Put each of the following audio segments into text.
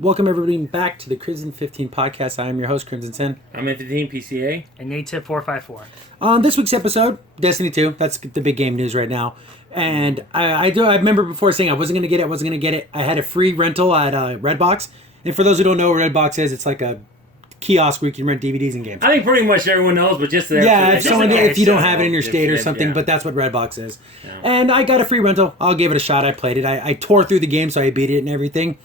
Welcome everybody back to the Crimson 15 podcast. I am your host, Crimson Sin. I'm Ep24 PCA. And Ep24. On this week's episode, Destiny 2. That's the big game news right now. And I remember before saying I wasn't going to get it. I had a free rental at Redbox. And for those who don't know what Redbox is, it's like a kiosk where you can rent DVDs and games. I think pretty much everyone knows, but just if you don't have it in your state or something, but that's what Redbox is. Yeah. And I got a free rental. I'll give it a shot. I played it. I tore through the game, so I beat it and everything.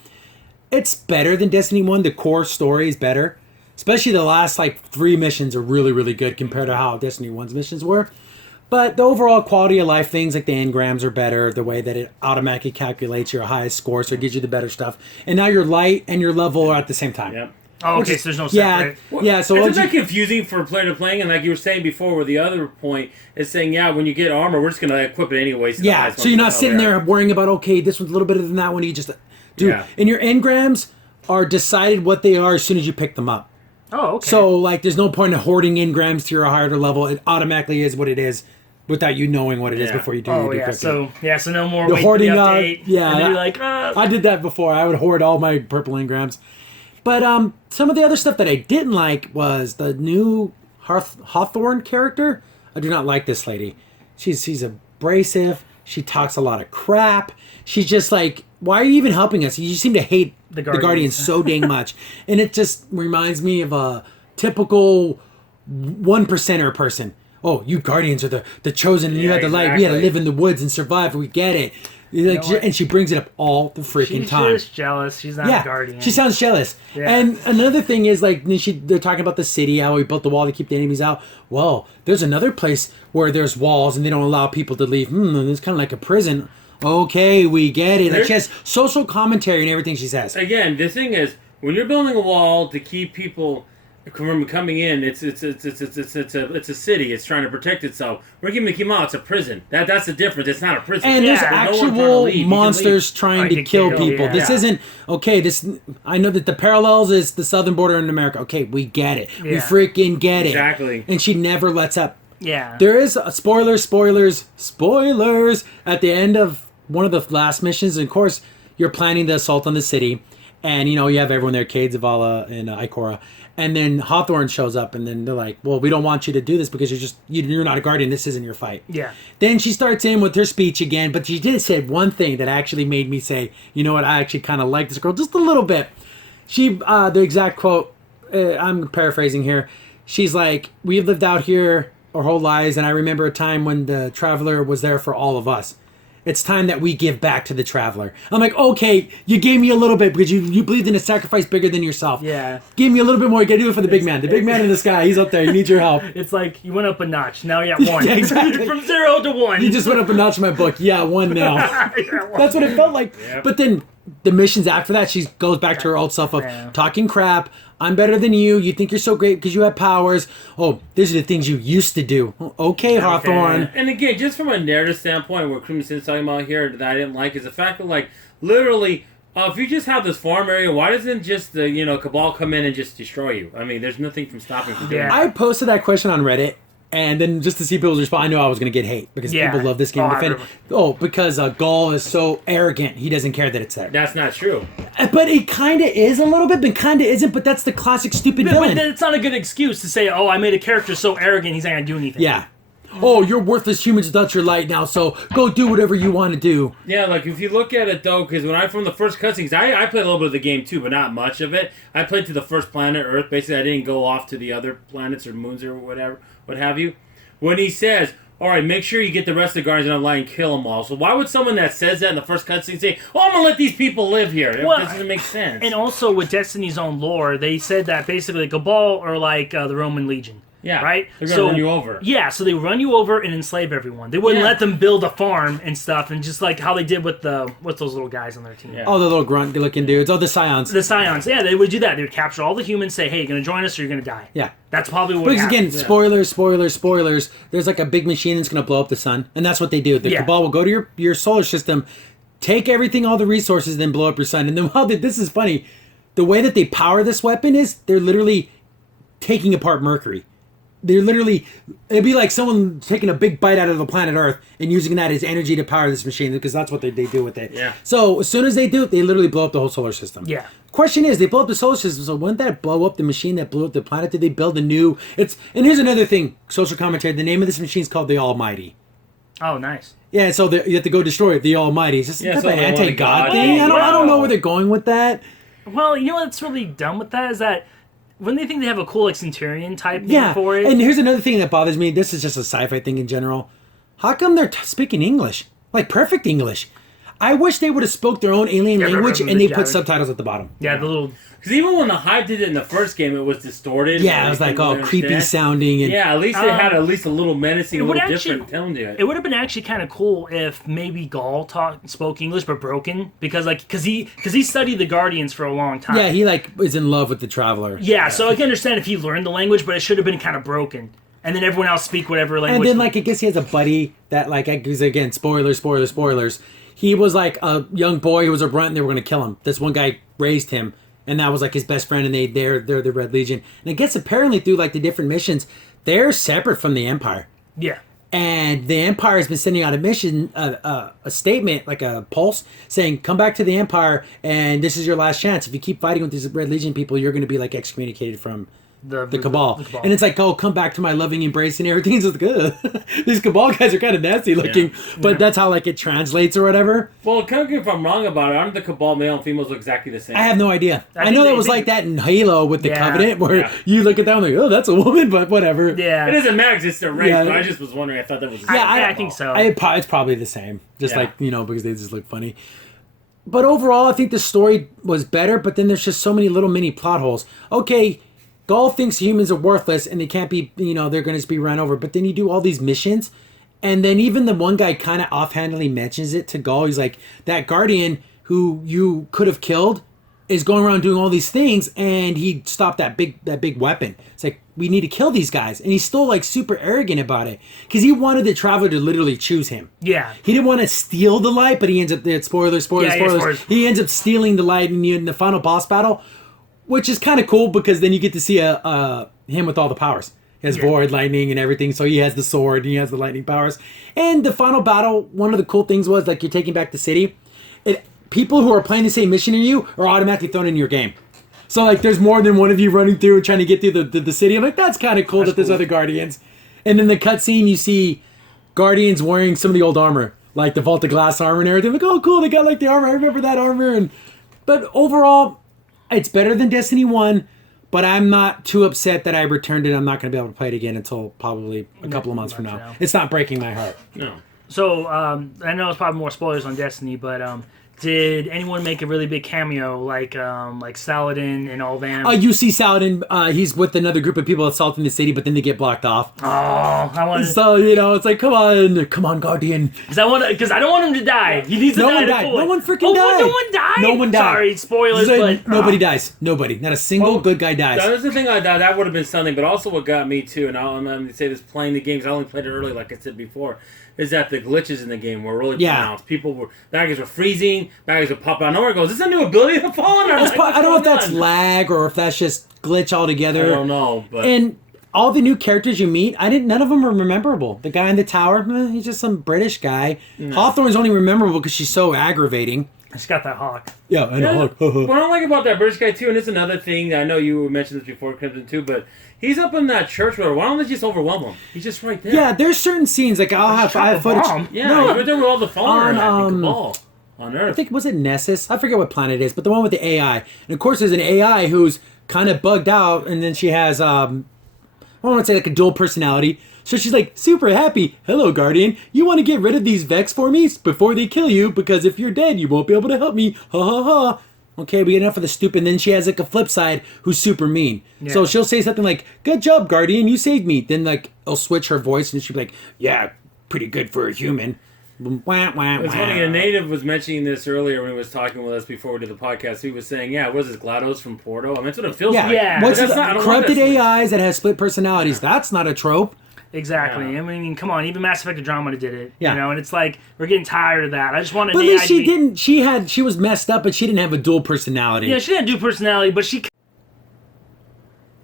It's better than Destiny 1. The core story is better. Especially the last, 3 missions are really, really good compared to how Destiny 1's missions were. But the overall quality of life things, like the engrams, are better. The way that it automatically calculates your highest score, so it gives you the better stuff. And now your light and your level are at the same time. Yep. Oh, okay, so there's no separate. So it's not confusing for a player to playing, and like you were saying before, where the other point is saying, when you get armor, we're just going to equip it anyways. So you're not sitting there worrying about, okay, this one's a little better than that one. You just do. Yeah. And your engrams are decided what they are as soon as you pick them up. Oh, okay. So, there's no point in hoarding engrams to your higher level. It automatically is what it is without you knowing what it is before you do your decrypting. So no more the hoarding for the update. And you're like, I did that before. I would hoard all my purple engrams. But some of the other stuff that I didn't like was the new Hawthorne character. I do not like this lady. She's abrasive. She talks a lot of crap. She's just like, why are you even helping us? You seem to hate the Guardians so dang much. And it just reminds me of a typical 1%er person. Oh, you Guardians are the chosen, and you had the light. We had to live in the woods and survive. We get it. And she brings it up all the freaking time. She's just jealous. She's not a Guardian. She sounds jealous. Yeah. And another thing is, they're talking about the city, how we built the wall to keep the enemies out. Well, there's another place where there's walls and they don't allow people to leave. It's kind of like a prison. Okay, we get it. She has social commentary and everything she says. Again, the thing is, when you're building a wall to keep people from coming in, it's a city. It's trying to protect itself. We're giving Mickey Mouse a prison. That's the difference. It's not a prison. And there's actual monsters trying to kill people. This isn't I know that the parallels is the southern border in America. Okay, we get it. We freaking get it. Exactly. And she never lets up. Yeah. There is spoilers at the end of one of the last missions. And of course, you're planning the assault on the city, and you have everyone there, Cade, Zavala, and Ikora. And then Hawthorne shows up, and then they're like, well, we don't want you to do this because you're not a Guardian. This isn't your fight. Yeah. Then she starts in with her speech again, but she did say one thing that actually made me say, you know what, I actually kind of like this girl just a little bit. She, the exact quote, I'm paraphrasing here. She's like, we've lived out here our whole lives, and I remember a time when the Traveler was there for all of us. It's time that we give back to the Traveler. I'm like, okay, you gave me a little bit because you believed in a sacrifice bigger than yourself. Yeah. Give me a little bit more. You gotta do it for the big man. The big man in the sky, he's up there. You need your help. It's like you went up a notch. Now you're at 1. Yeah, exactly. From 0 to 1. You just went up a notch in my book. Yeah, 1 now. That's what it felt like. Yep. But then the missions after that, she goes back to her old self of talking crap. I'm better than you. You think you're so great because you have powers. Oh, these are the things you used to do. Okay, Hawthorne. And again, just from a narrative standpoint, what Crimson's talking about here that I didn't like is the fact that, literally, if you just have this farm area, why doesn't just the Cabal come in and just destroy you? I mean, there's nothing from stopping from doing that. I posted that question on Reddit. And then just to see people's response, I knew I was going to get hate because people love this game. Because Gaul is so arrogant, he doesn't care that it's there. That's not true. But it kind of is a little bit, but kind of isn't. But that's the classic stupid villain. But it's not a good excuse to say, I made a character so arrogant, he's not going to do anything. Yeah. Oh, you're worthless humans without your light now, so go do whatever you want to do. Yeah, if you look at it, though, because from the first cutscenes, I played a little bit of the game, too, but not much of it. I played to the first planet, Earth. Basically, I didn't go off to the other planets or moons or whatever, what have you. When he says, all right, make sure you get the rest of the Guardians of the Light and kill them all. So why would someone that says that in the first cutscene say, I'm going to let these people live here? Well, that doesn't make sense. And also with Destiny's own lore, they said that basically Cabal are like the Roman Legion. Yeah, right? They're going to run you over. Yeah, so they run you over and enslave everyone. They wouldn't let them build a farm and stuff, and just like how they did with those little guys on their team. Yeah. Oh, the little grunt-looking dudes. Oh, the Scions. The Scions, yeah, they would do that. They would capture all the humans, say, hey, you're going to join us or you're going to die. Yeah. That's probably what happens. Again, spoilers. There's a big machine that's going to blow up the sun, and that's what they do. The Cabal will go to your solar system, take everything, all the resources, then blow up your sun. And then, this is funny, the way that they power this weapon is they're literally taking apart Mercury. They're literally, it'd be like someone taking a big bite out of the planet Earth and using that as energy to power this machine, because that's what they do with it. Yeah. So as soon as they do it, they literally blow up the whole solar system. Yeah. Question is, they blow up the solar system, so wouldn't that blow up the machine that blew up the planet? Did they build a new, and here's another thing, social commentary, the name of this machine is called the Almighty. Oh, nice. Yeah, so you have to go destroy it, the Almighty. It's just Yeah, an so they want a anti-God god. thing. I don't know Wow. where they're going with that. Well, you know what's really dumb with that is that when they think they have a cool like Centurion type name Yeah, for it. and here's another thing that bothers me. This is just a sci-fi thing in general. How come they're speaking English? Like perfect English. I wish they would have spoke their own alien language and they put subtitles at the bottom. yeah, the little. Because even when the Hive did it in the first game, it was distorted. Yeah, it was like all creepy sounding. And Yeah, at least it had at least a little menacing, it a would little actually- different tone to it. It would have been actually kind of cool if maybe Gaul spoke English but broken because he studied the Guardians for a long time. yeah, he like is in love with the Traveler. Yeah, so I can understand if he learned the language, but it should have been kind of broken, and then everyone else speak whatever language. And then like I guess he has a buddy that like, because again, spoilers. He was like a young boy who was a runt and they were going to kill him. This one guy raised him. And that was like his best friend, and they're the Red Legion. And I guess apparently through like the different missions, they're separate from the Empire. yeah. And the Empire has been sending out a statement, like a pulse, saying, come back to the Empire, and this is your last chance. If you keep fighting with these Red Legion people, you're going to be like excommunicated from the Cabal. And it's like, oh, come back to my loving embrace and everything. It's like, these Cabal guys are kind of nasty looking. Yeah. But that's how like it translates or whatever. Well, correct me if I'm wrong about it. Aren't the Cabal male and females look exactly the same? I have no idea. I think know they- that was they- like that in Halo with the Yeah. Covenant, where Yeah. you look at that and like, oh, that's a woman, but whatever. Yeah. It doesn't matter 'cause it's their race, Yeah. but I just was wondering. I thought that was. I think so. It's probably the same. Just Yeah. like, because they just look funny. But overall, I think the story was better, but then there's just so many little mini plot holes. Okay, Gaul thinks humans are worthless and they can't be, they're going to just be run over. But then you do all these missions, and then even the one guy kind of offhandedly mentions it to Gaul. He's like, that Guardian who you could have killed is going around doing all these things, and he stopped that big weapon. It's like, we need to kill these guys. And he's still like super arrogant about it because he wanted the Traveler to literally choose him. Yeah. He didn't want to steal the light, but he ends up, spoilers. spoilers. He ends up stealing the light in the final boss battle, which is kind of cool because then you get to see him with all the powers. He has void, lightning, and everything. So he has the sword, and he has the lightning powers. And the final battle, one of the cool things was like you're taking back the city. People who are playing the same mission as you are automatically thrown in your game. So like there's more than one of you running through and trying to get through the city. I'm like, that's kind of cool that there's other Guardians. And then the cutscene, you see Guardians wearing some of the old armor, like the Vault of Glass armor and everything. Like, oh, cool, they got like the armor. I remember that armor. But overall, it's better than Destiny 1, but I'm not too upset that I returned it. I'm not going to be able to play it again until probably a couple of months from now. It's not breaking my heart. No. So I know it's probably more spoilers on Destiny, but did anyone make a really big cameo like Saladin and all them? You see Saladin, he's with another group of people assaulting the city, but then they get blocked off. Oh, I want So, it's like, come on, Guardian. because I don't want him to die. He needs to No die. one to died. pull it. No one freaking died. No one died. No one died. Sorry, spoilers, but Nobody dies. Nobody. Not a single good guy dies. That was the thing. That would have been something, but also what got me too, and I'm going to say this: playing the games. I only played it early, like I said before. Is that the glitches in the game were really pronounced? Bad guys were freezing. Bad guys would pop out of nowhere. Goes, is this a new ability to fall on? I don't know if that's lag or if that's just glitch altogether. I don't know, but And all the new characters you meet, none of them are memorable. The guy in the tower, he's just some British guy. Hawthorne's only memorable because she's so aggravating. she's got that hawk. Yeah, I know. what I like about that British guy too, and it's another thing. I know you mentioned this before, Crimson too, but he's up in that church where. Why don't they just overwhelm him? He's just right there. Yeah, there's certain scenes like I have Drop a footage. bomb. Yeah, No, he's right there with all the fallen On, Cabal on Earth. I think, was it Nessus? I forget what planet it is, but the one with the AI. And of course, there's an AI who's kind of bugged out, and then she has, I don't want to say like a dual personality. So she's like super happy. Hello, Guardian. You want to get rid of these Vex for me before they kill you? Because if you're dead, you won't be able to help me. Ha ha ha. Okay, we get enough of the stupid. And then she has like a flip side who's super mean. Yeah. So she'll say something like, good job, Guardian. You saved me. Then like, I'll switch her voice and she'll be like, yeah, pretty good for a human. Wah, wah, It's wah. funny, a native was mentioning this earlier when he was talking with us before we did the podcast. He was saying, yeah, what is this, GLaDOS from Porto? I mean, that's what it feels Yeah. like. Yeah. What's But that's the not- I don't corrupted want that. AIs that has split personalities? That's not a trope. Exactly. Yeah. I mean, come on. Even Mass Effect Andromeda did it. Yeah. And it's like we're getting tired of that. I just want an But at AI least to she be- didn't. She was messed up, but she didn't have a dual personality. Yeah, she didn't do personality, but she.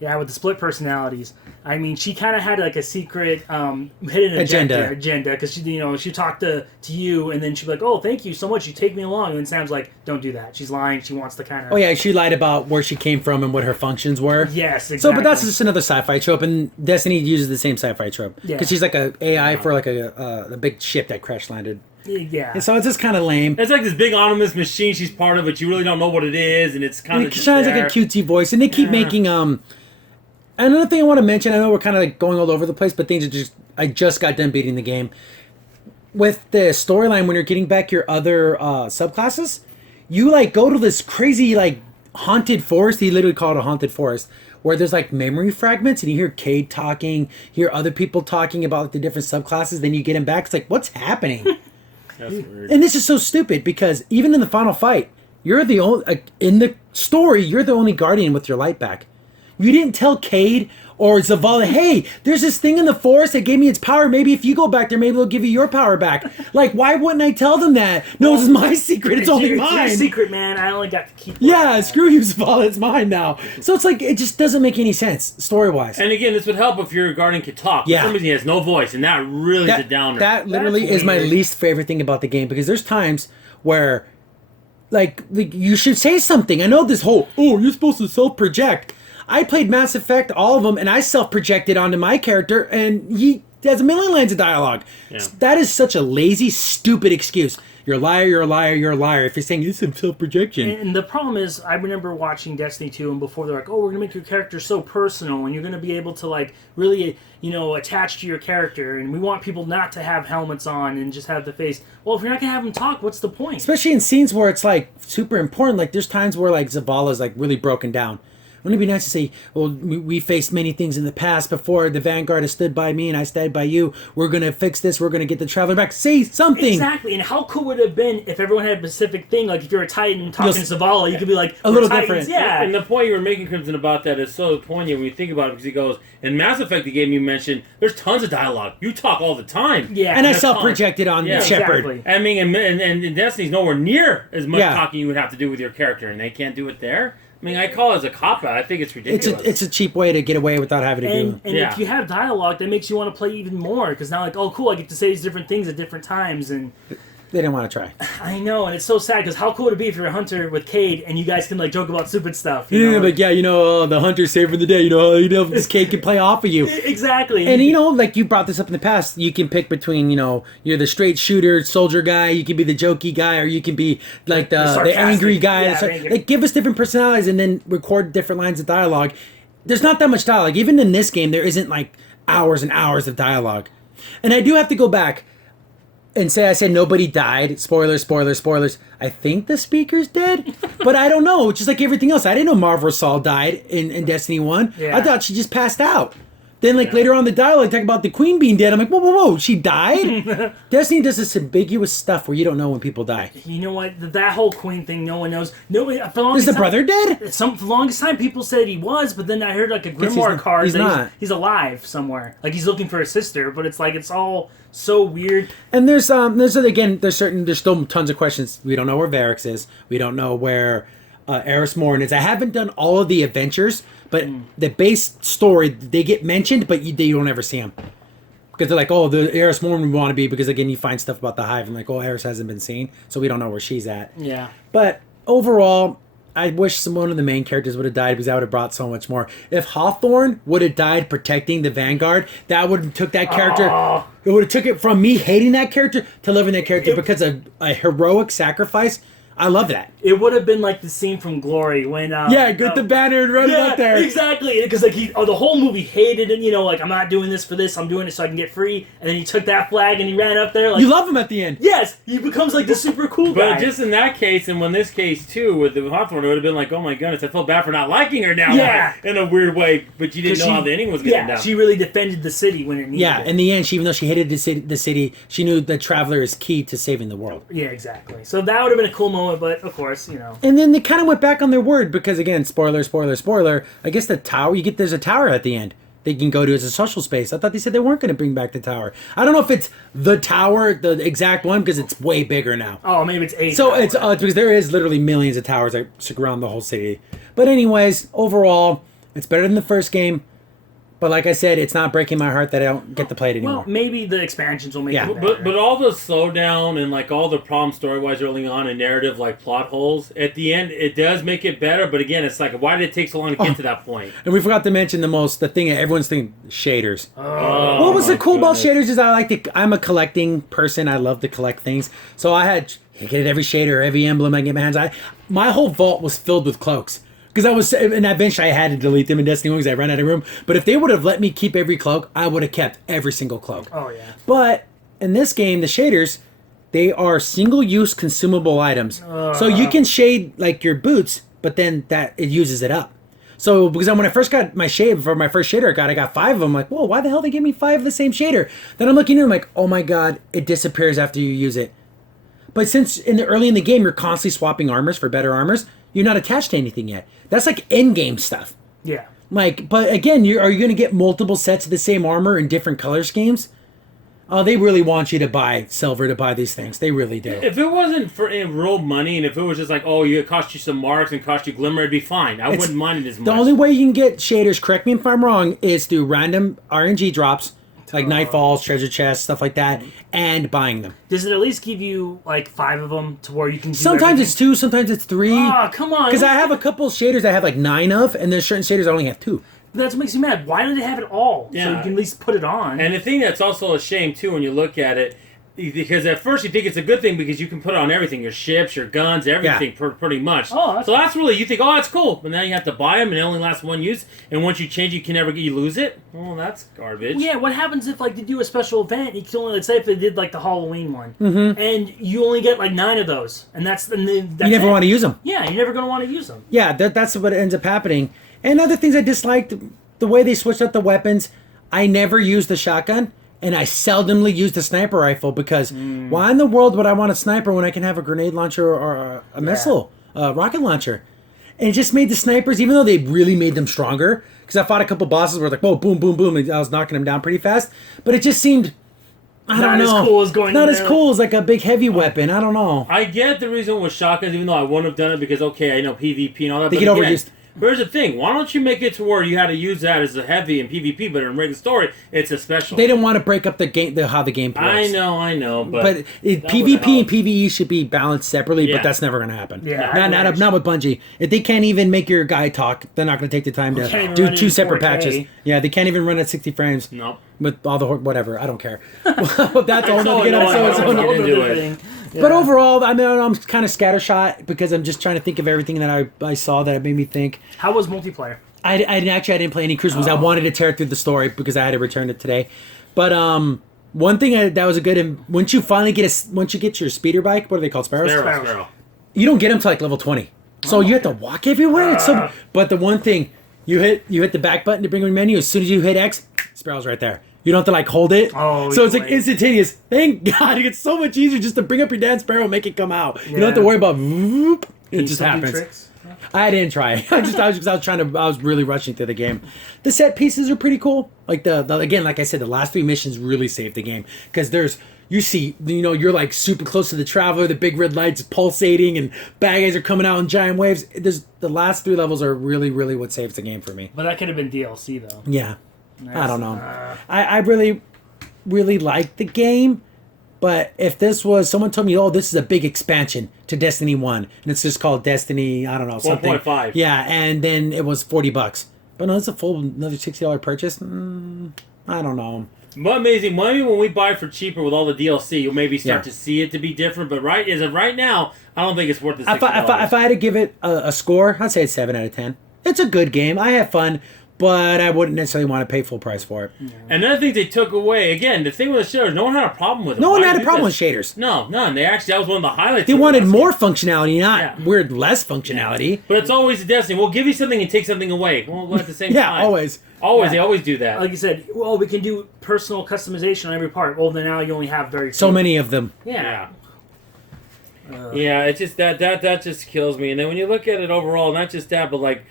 Yeah, with the split personalities. I mean, she kind of had like a secret hidden agenda because she talked to you and then she'd be like, "Oh, thank you so much. You take me along." And then Sam's like, "Don't do that." She's lying. She wants to kind of. Oh yeah, she lied about where she came from and what her functions were. Yes, exactly. So, but that's just another sci-fi trope, and Destiny uses the same sci-fi trope because Yeah. she's like a AI for like a big ship that crash landed. Yeah. And so it's just kind of lame. It's like this big autonomous machine she's part of, but you really don't know what it is, and it's kind And of it just shines there. like a cutesy voice, and they keep making Another thing I want to mention, I know we're kind of like going all over the place, but I just got done beating the game. With the storyline, when you're getting back your other subclasses, you like go to this crazy like haunted forest. He literally called it a haunted forest, where there's like memory fragments, and you hear Cade talking, hear other people talking about like, the different subclasses. Then you get him back. It's like, what's happening? That's weird. And this is so stupid because even in the final fight, you're the only in the story. You're the only guardian with your light back. You didn't tell Cade or Zavala, "Hey, there's this thing in the forest that gave me its power. Maybe if you go back there, maybe it'll give you your power back." Like, why wouldn't I tell them that? No, this is my secret. It's only your mine. secret, man. I only got to keep. Yeah, screw you, Zavala. It's mine now. So it's like, it just doesn't make any sense story-wise. And again, this would help if your guardian could talk. Yeah. For some reason, he has no voice, and that really is a downer. That literally That's is my weird. least favorite thing about the game, because there's times where, like you should say something. I know this whole, "Oh, you're supposed to self-project." I played Mass Effect, all of them, and I self-projected onto my character, and he has a million lines of dialogue. Yeah. That is such a lazy, stupid excuse. You're a liar, you're a liar, you're a liar. If you're saying it's some self-projection. And the problem is, I remember watching Destiny 2, and before they're like, "Oh, we're gonna make your character so personal, and you're gonna be able to like really, attach to your character, and we want people not to have helmets on and just have the face." Well, if you're not gonna have them talk, what's the point? Especially in scenes where it's like super important. Like there's times where like Zavala's like really broken down. Wouldn't it be nice to say, "Well, we faced many things in the past before the Vanguard has stood by me and I stood by you. We're going to fix this. We're going to get the Traveler back." Say something. Exactly, and how cool would it have been if everyone had a specific thing? Like if you're a Titan talking to Zavala, you could be like, a little "We're different." Titans." Yeah. And the point you were making, Crimson, about that is so poignant when you think about it, because he goes, in Mass Effect, the game you mentioned, there's tons of dialogue. You talk all the time. Yeah. And I That's self-projected on Yeah, Shepard. exactly. I mean, and Destiny's nowhere near as much Yeah. talking you would have to do with your character, and they can't do it there. I mean, I call it as a cop-out. I think it's ridiculous. It's a cheap way to get away without having to do. And Yeah. if you have dialogue, that makes you want to play even more, because now like, oh cool, I get to say these different things at different times, and They didn't want to try. I know, and it's so sad because how cool would it be if you're a hunter with Cade and you guys can like joke about stupid stuff? Yeah, like, the hunter's saving the day. This kid can play off of you. Exactly. And like you brought this up in the past, you can pick between, you're the straight shooter soldier guy, you can be the jokey guy, or you can be like the sarcastic, angry guy. yeah, angry. Like give us different personalities and then record different lines of dialogue. There's not that much dialogue. Even in this game, there isn't like hours and hours of dialogue. And I do have to go back and say I said nobody died. Spoilers, spoilers, spoilers. I think the speaker's dead, but I don't know. Just like everything else, I didn't know Marvel Saul died in Destiny 1. Yeah. I thought she just passed out. Then, later on the dialogue, talk about the queen being dead. I'm like, whoa, she died? Destiny does this ambiguous stuff where you don't know when people die. You know what? That whole Queen thing, no one knows. Nobody. For the Is longest the time- brother dead? For the longest time, people said he was, but then I heard like a grimoire card he's that not. he's alive somewhere. Like he's looking for his sister, but it's like it's all so weird. And there's still tons of questions. We don't know where Varix is. We don't know where Eris Morn is. I haven't done all of the adventures, but the base story, they get mentioned, but you don't ever see them. Because they're like, oh, the Eris Morn we want to be, because again, you find stuff about the Hive, and like, oh, Eris hasn't been seen, so we don't know where she's at. Yeah. But overall, I wish one of the main characters would have died, because that would have brought so much more. If Hawthorne would have died protecting the Vanguard, that would have took that character. Oh. It would have took it from me hating that character to loving that character because of a heroic sacrifice. I love that. It would have been like the scene from Glory when Get the banner and run up there. Exactly, because like the whole movie hated it. Like I'm not doing this for this. I'm doing it so I can get free. And then he took that flag and he ran up there. Like You love him at the end. yes, he becomes like the super cool guy. But just in that case, and when this case too, with the Hawthorne, it would have been like, oh my goodness, I felt bad for not liking her now. Yeah. In a weird way, but you didn't know how the ending was going down. She really defended the city when it needed Yeah, it. in the end, even though she hated the city, she knew the Traveler is key to saving the world. Yeah, exactly. So that would have been a cool moment, but of course, And then they kind of went back on their word because, again, spoiler, spoiler, spoiler. I guess the tower, there's a tower at the end they can go to as a social space. I thought they said they weren't going to bring back the tower. I don't know if it's the tower, the exact one, because it's way bigger now. Oh, maybe it's 8. So it's because there is literally millions of towers that surround the whole city. But anyways, overall, It's better than the first game. But like I said, it's not breaking my heart that I don't get to play it anymore. Well, maybe the expansions will make Yeah. it better. But all the slowdown and like all the problems story-wise early on and narrative like plot holes, at the end it does make it better, but again it's like why did it take so long to get to that point? And we forgot to mention the thing that everyone's thinking, shaders. Oh, What was my the cool about goodness. shaders is I'm a collecting person. I love to collect things. So I get every shader, every emblem I get my hands on. My whole vault was filled with cloaks. Because and eventually I had to delete them in Destiny 1 because I ran out of room. But if they would have let me keep every cloak, I would have kept every single cloak. Oh, yeah. But in this game, the shaders, they are single-use consumable items. So you can shade like your boots, but then it uses it up. So because when I first got my shade for my first shader I got 5 of them. I'm like, whoa, why the hell they give me 5 of the same shader? Then I'm looking at it, I'm like, oh my god, it disappears after you use it. But since early in the game you're constantly swapping armors for better armors, you're not attached to anything yet. That's like end game stuff. Yeah. Like, but again, are you going to get multiple sets of the same armor in different color schemes? Oh, they really want you to buy silver to buy these things. They really do. If it wasn't for real money and if it was just like, oh, it cost you some marks and cost you glimmer, it'd be fine. I wouldn't mind it as much. The only way you can get shaders, correct me if I'm wrong, is through random RNG drops, like Nightfalls, treasure chests, stuff like that, and buying them. Does it at least give you like 5 of them to where you can do Sometimes everything? it's 2, sometimes it's 3. Oh, come on. Because I have a couple of shaders I have like 9 of, and there's certain shaders I only have 2. That's what makes me mad. Why do they have it all? So Yeah. you can at least put it on. And the thing that's also a shame too when you look at it, because at first you think it's a good thing because you can put it on everything, your ships, your guns, everything, pretty much. Oh, that's so that's really, you think, oh, that's cool, but now you have to buy them and it only lasts 1 use, and once you change, you lose it. Well, that's garbage. Yeah, what happens if like they do a special event? You can only, let's say if they did like the Halloween one, and you only get like 9 of those, and that's You never want to use them. Yeah, you're never gonna want to use them. Yeah, that's what ends up happening. And other things I disliked, the way they switched up the weapons. I never used the shotgun, and I seldomly used the sniper rifle because why in the world would I want a sniper when I can have a grenade launcher or a missile, rocket launcher? And it just made the snipers, even though they really made them stronger, because I fought a couple bosses where like, whoa, boom, boom, boom, and I was knocking them down pretty fast. But it just seemed, I don't know, as cool as going. not in as there. cool as like a big heavy weapon. I don't know. I get the reason with shotguns, even though I wouldn't have done it because, okay, I know PvP and all that. They but get again, overused. Here's the thing. Why don't you make it to where you had to use that as a heavy in PvP, but in regular story, it's a special. They didn't want to break up the game, how the game plays. I know, but But PvP and PvE should be balanced separately, Yeah. but that's never going to happen. Yeah, I not with Bungie. If they can't even make your guy talk, they're not going to take the time can't to even do run it 2 in separate 4K. patches. Yeah, they can't even run at 60 frames no. with all the whatever. I don't care. That's all all another I know. I episode. don't get into Other it. thing. Yeah. But overall, I mean, I'm kind of scattershot because I'm just trying to think of everything that I saw that made me think. How was multiplayer? I didn't play any Crucibles. I wanted to tear through the story because I had to return it today. But one thing that was a good, and once you get your speeder bike, what are they called, Sparrows? Sparrow. You don't get them to like level 20, so you have to walk everywhere. It's so. But the one thing, you hit the back button to bring up the menu. As soon as you hit X, Sparrow's right there. You don't have to like hold it. Oh, so it's like wait. instantaneous. Thank God, it's so much easier just to bring up your dad's Sparrow and make it come out. You don't have to Yeah. worry about. Whoop, Can it you just still do happens. tricks? I didn't try. I was really rushing through the game. The set pieces are pretty cool. Like the again, like I said, the last 3 missions really saved the game because you're like super close to the Traveler, the big red lights pulsating, and bad guys are coming out in giant waves. The last 3 levels are really, really what saves the game for me. But that could have been DLC though. Yeah, I don't know. I really, really like the game. But if this was, someone told me, oh, this is a big expansion to Destiny 1, and it's just called Destiny, I don't know, something. 1.5. Yeah, and then it was $40. But no, it's a full, another $60 purchase. I don't know. But amazing. Maybe when we buy for cheaper with all the DLC, you'll maybe start Yeah. to see it to be different. But as of right now, I don't think it's worth the $60. If I had to give it a score, I'd say it's 7 out of 10. It's a good game. I have fun. But I wouldn't necessarily want to pay full price for it. And another thing they took away, again, the thing with the shaders, no one had a problem with it. No one Why had a do problem this? with shaders. No, none. That was one of the highlights. They of wanted last more game. functionality, not Yeah. weird less functionality. But it's always a Destiny. We'll give you something and take something away. Well, at the same Yeah, time. always. Always. They always do that. Like you said, well, we can do personal customization on every part. Well, then now you only have very So few. many of them. Yeah. Yeah, it's just that just kills me. And then when you look at it overall, not just that, but like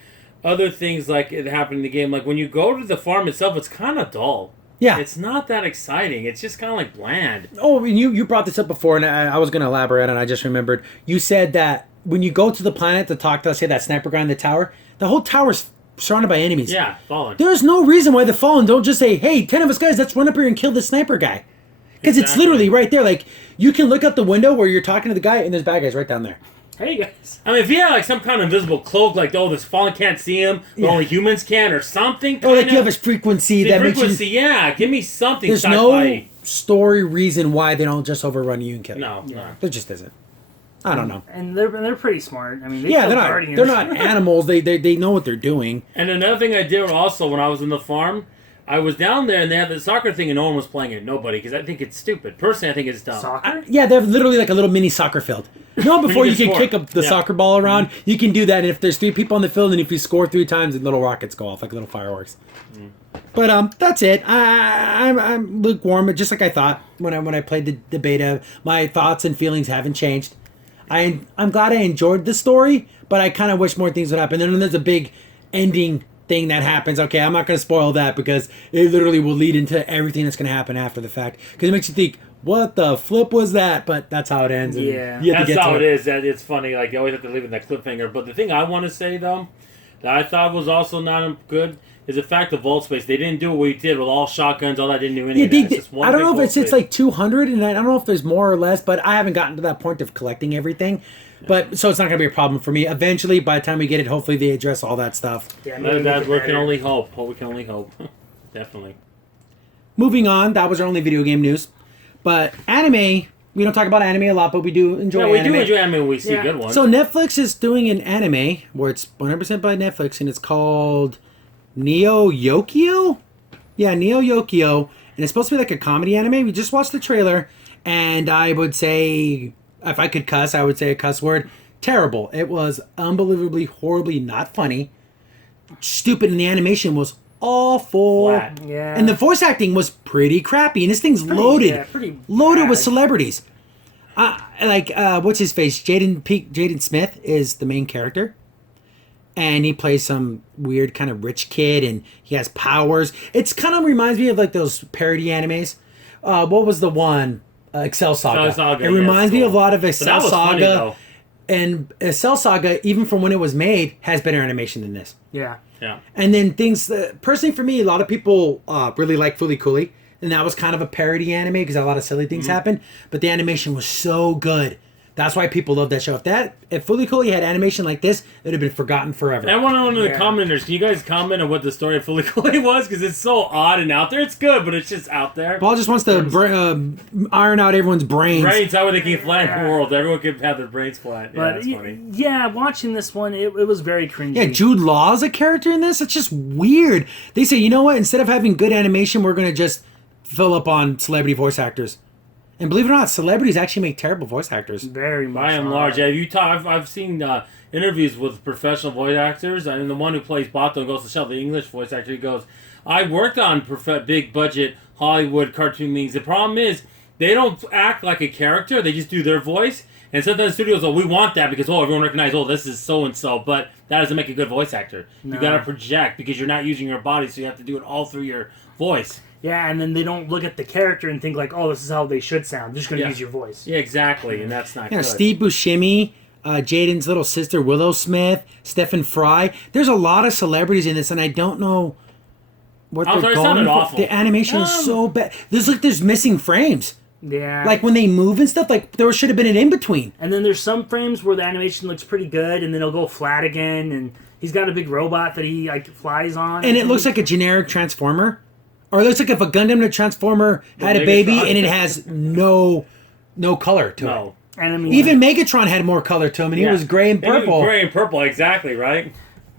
other things like it happened in the game, like when you go to the farm itself, it's kind of dull. Yeah. It's not that exciting. It's just kind of like bland. Oh, and you brought this up before, and I was going to elaborate on it. I just remembered. You said that when you go to the planet to talk to, say, that sniper guy in the tower, the whole tower's surrounded by enemies. Yeah, Fallen. There's no reason why the Fallen don't just say, hey, 10 of us guys, let's run up here and kill this sniper guy. Because it's literally right there. Like, you can look out the window where you're talking to the guy, and there's bad guys right down there. Hey, guys. I mean, if he had like some kind of invisible cloak, like, oh, this Fallen can't see him, but only humans can, or something. Or like you have a frequency that makes you... yeah. Give me something. There's no story reason why they don't just overrun you and kill you. No. There just isn't. I don't know. And they're pretty smart. I mean, they're not animals. They know what they're doing. And another thing I did also when I was in the farm, I was down there and they had the soccer thing and no one was playing it. Nobody, because I think it's stupid. Personally, I think it's dumb. Soccer? Yeah, they have literally like a little mini soccer field. You know, before you can kick the soccer ball around, you can do that. And if there's 3 people on the field, and if you score 3 times, the little rockets go off like little fireworks. But that's it. I'm lukewarm, just like I thought when I played the beta. My thoughts and feelings haven't changed. I'm glad I enjoyed the story, but I kind of wish more things would happen. And then there's a big ending thing that happens. Okay, I'm not going to spoil that because it literally will lead into everything that's going to happen after the fact. Because it makes you think, what the flip was that? But that's how it ends. And that's how it is. That it's funny. Like, you always have to leave in that cliffhanger. But the thing I want to say, though, that I thought was also not good is the fact of vault space. They didn't do what we did with all shotguns, all that. Didn't do any of that. It's just one I don't know if big it's like 200, and I don't know if there's more or less, but I haven't gotten to that point of collecting everything. But so it's not going to be a problem for me. Eventually, by the time we get it, hopefully they address all that stuff. Yeah, we can only hope. We can only hope. Definitely. Moving on, that was our only video game news. But anime, we don't talk about anime a lot, but we do enjoy anime. Yeah, we do enjoy anime when we see good ones. So Netflix is doing an anime where it's 100% by Netflix, and it's called Neo Yokio? Yeah, Neo Yokio. And it's supposed to be like a comedy anime. We just watched the trailer, and I would say, if I could cuss, I would say a cuss word. Terrible. It was unbelievably, horribly not funny. Stupid, and the animation was awful. Flat. Yeah. And the voice acting was pretty crappy. And this thing's loaded. Loaded with celebrities. What's his face? Jaden Smith is the main character. And he plays some weird kind of rich kid, and he has powers. It's kind of reminds me of like those parody animes. What was the one? Excel Saga. It reminds me of a lot of Excel Saga. And Excel Saga, even from when it was made, has better animation than this. Yeah. And then things, personally for me, a lot of people really like Fooly Cooly. And that was kind of a parody anime because a lot of silly things happened. But the animation was so good. That's why people love that show. If Fooly Cooly had animation like this, it would have been forgotten forever. I want to know in the commenters, can you guys comment on what the story of Fooly Cooly was? Because it's so odd and out there. It's good, but it's just out there. Paul just wants to iron out everyone's brains. Brains, how they can flatten the world. Everyone can have their brains flat. Yeah, that's funny. Yeah, watching this one, it was very cringy. Yeah, Jude Law's a character in this. It's just weird. They say, you know what? Instead of having good animation, we're going to just fill up on celebrity voice actors. And believe it or not, celebrities actually make terrible voice actors. Very much. By and large, yeah. I've seen interviews with professional voice actors, and the one who plays Bato and goes to show, the English voice actor, he goes, I worked on big budget Hollywood cartoon things. The problem is they don't act like a character; they just do their voice. And sometimes studios go, we want that because everyone recognizes, this is so and so, but that doesn't make a good voice actor. No. You got to project because you're not using your body, so you have to do it all through your voice. Yeah, and then they don't look at the character and think like, this is how they should sound. They're just going to use your voice. Yeah, exactly, and that's not good. Steve Buscemi, Jaden's little sister, Willow Smith, Stephen Fry. There's a lot of celebrities in this, and I don't know what they're going for. Awful. The animation is so bad. There's missing frames. Yeah. Like when they move and stuff, like there should have been an in-between. And then there's some frames where the animation looks pretty good, and then it'll go flat again, and he's got a big robot that he flies on. And it looks like a generic Transformer. Or it looks like if a Gundam and a Transformer had a baby and it has no color to it. And I mean, even Megatron had more color to him, and he was gray and purple. Gray and purple, exactly, right?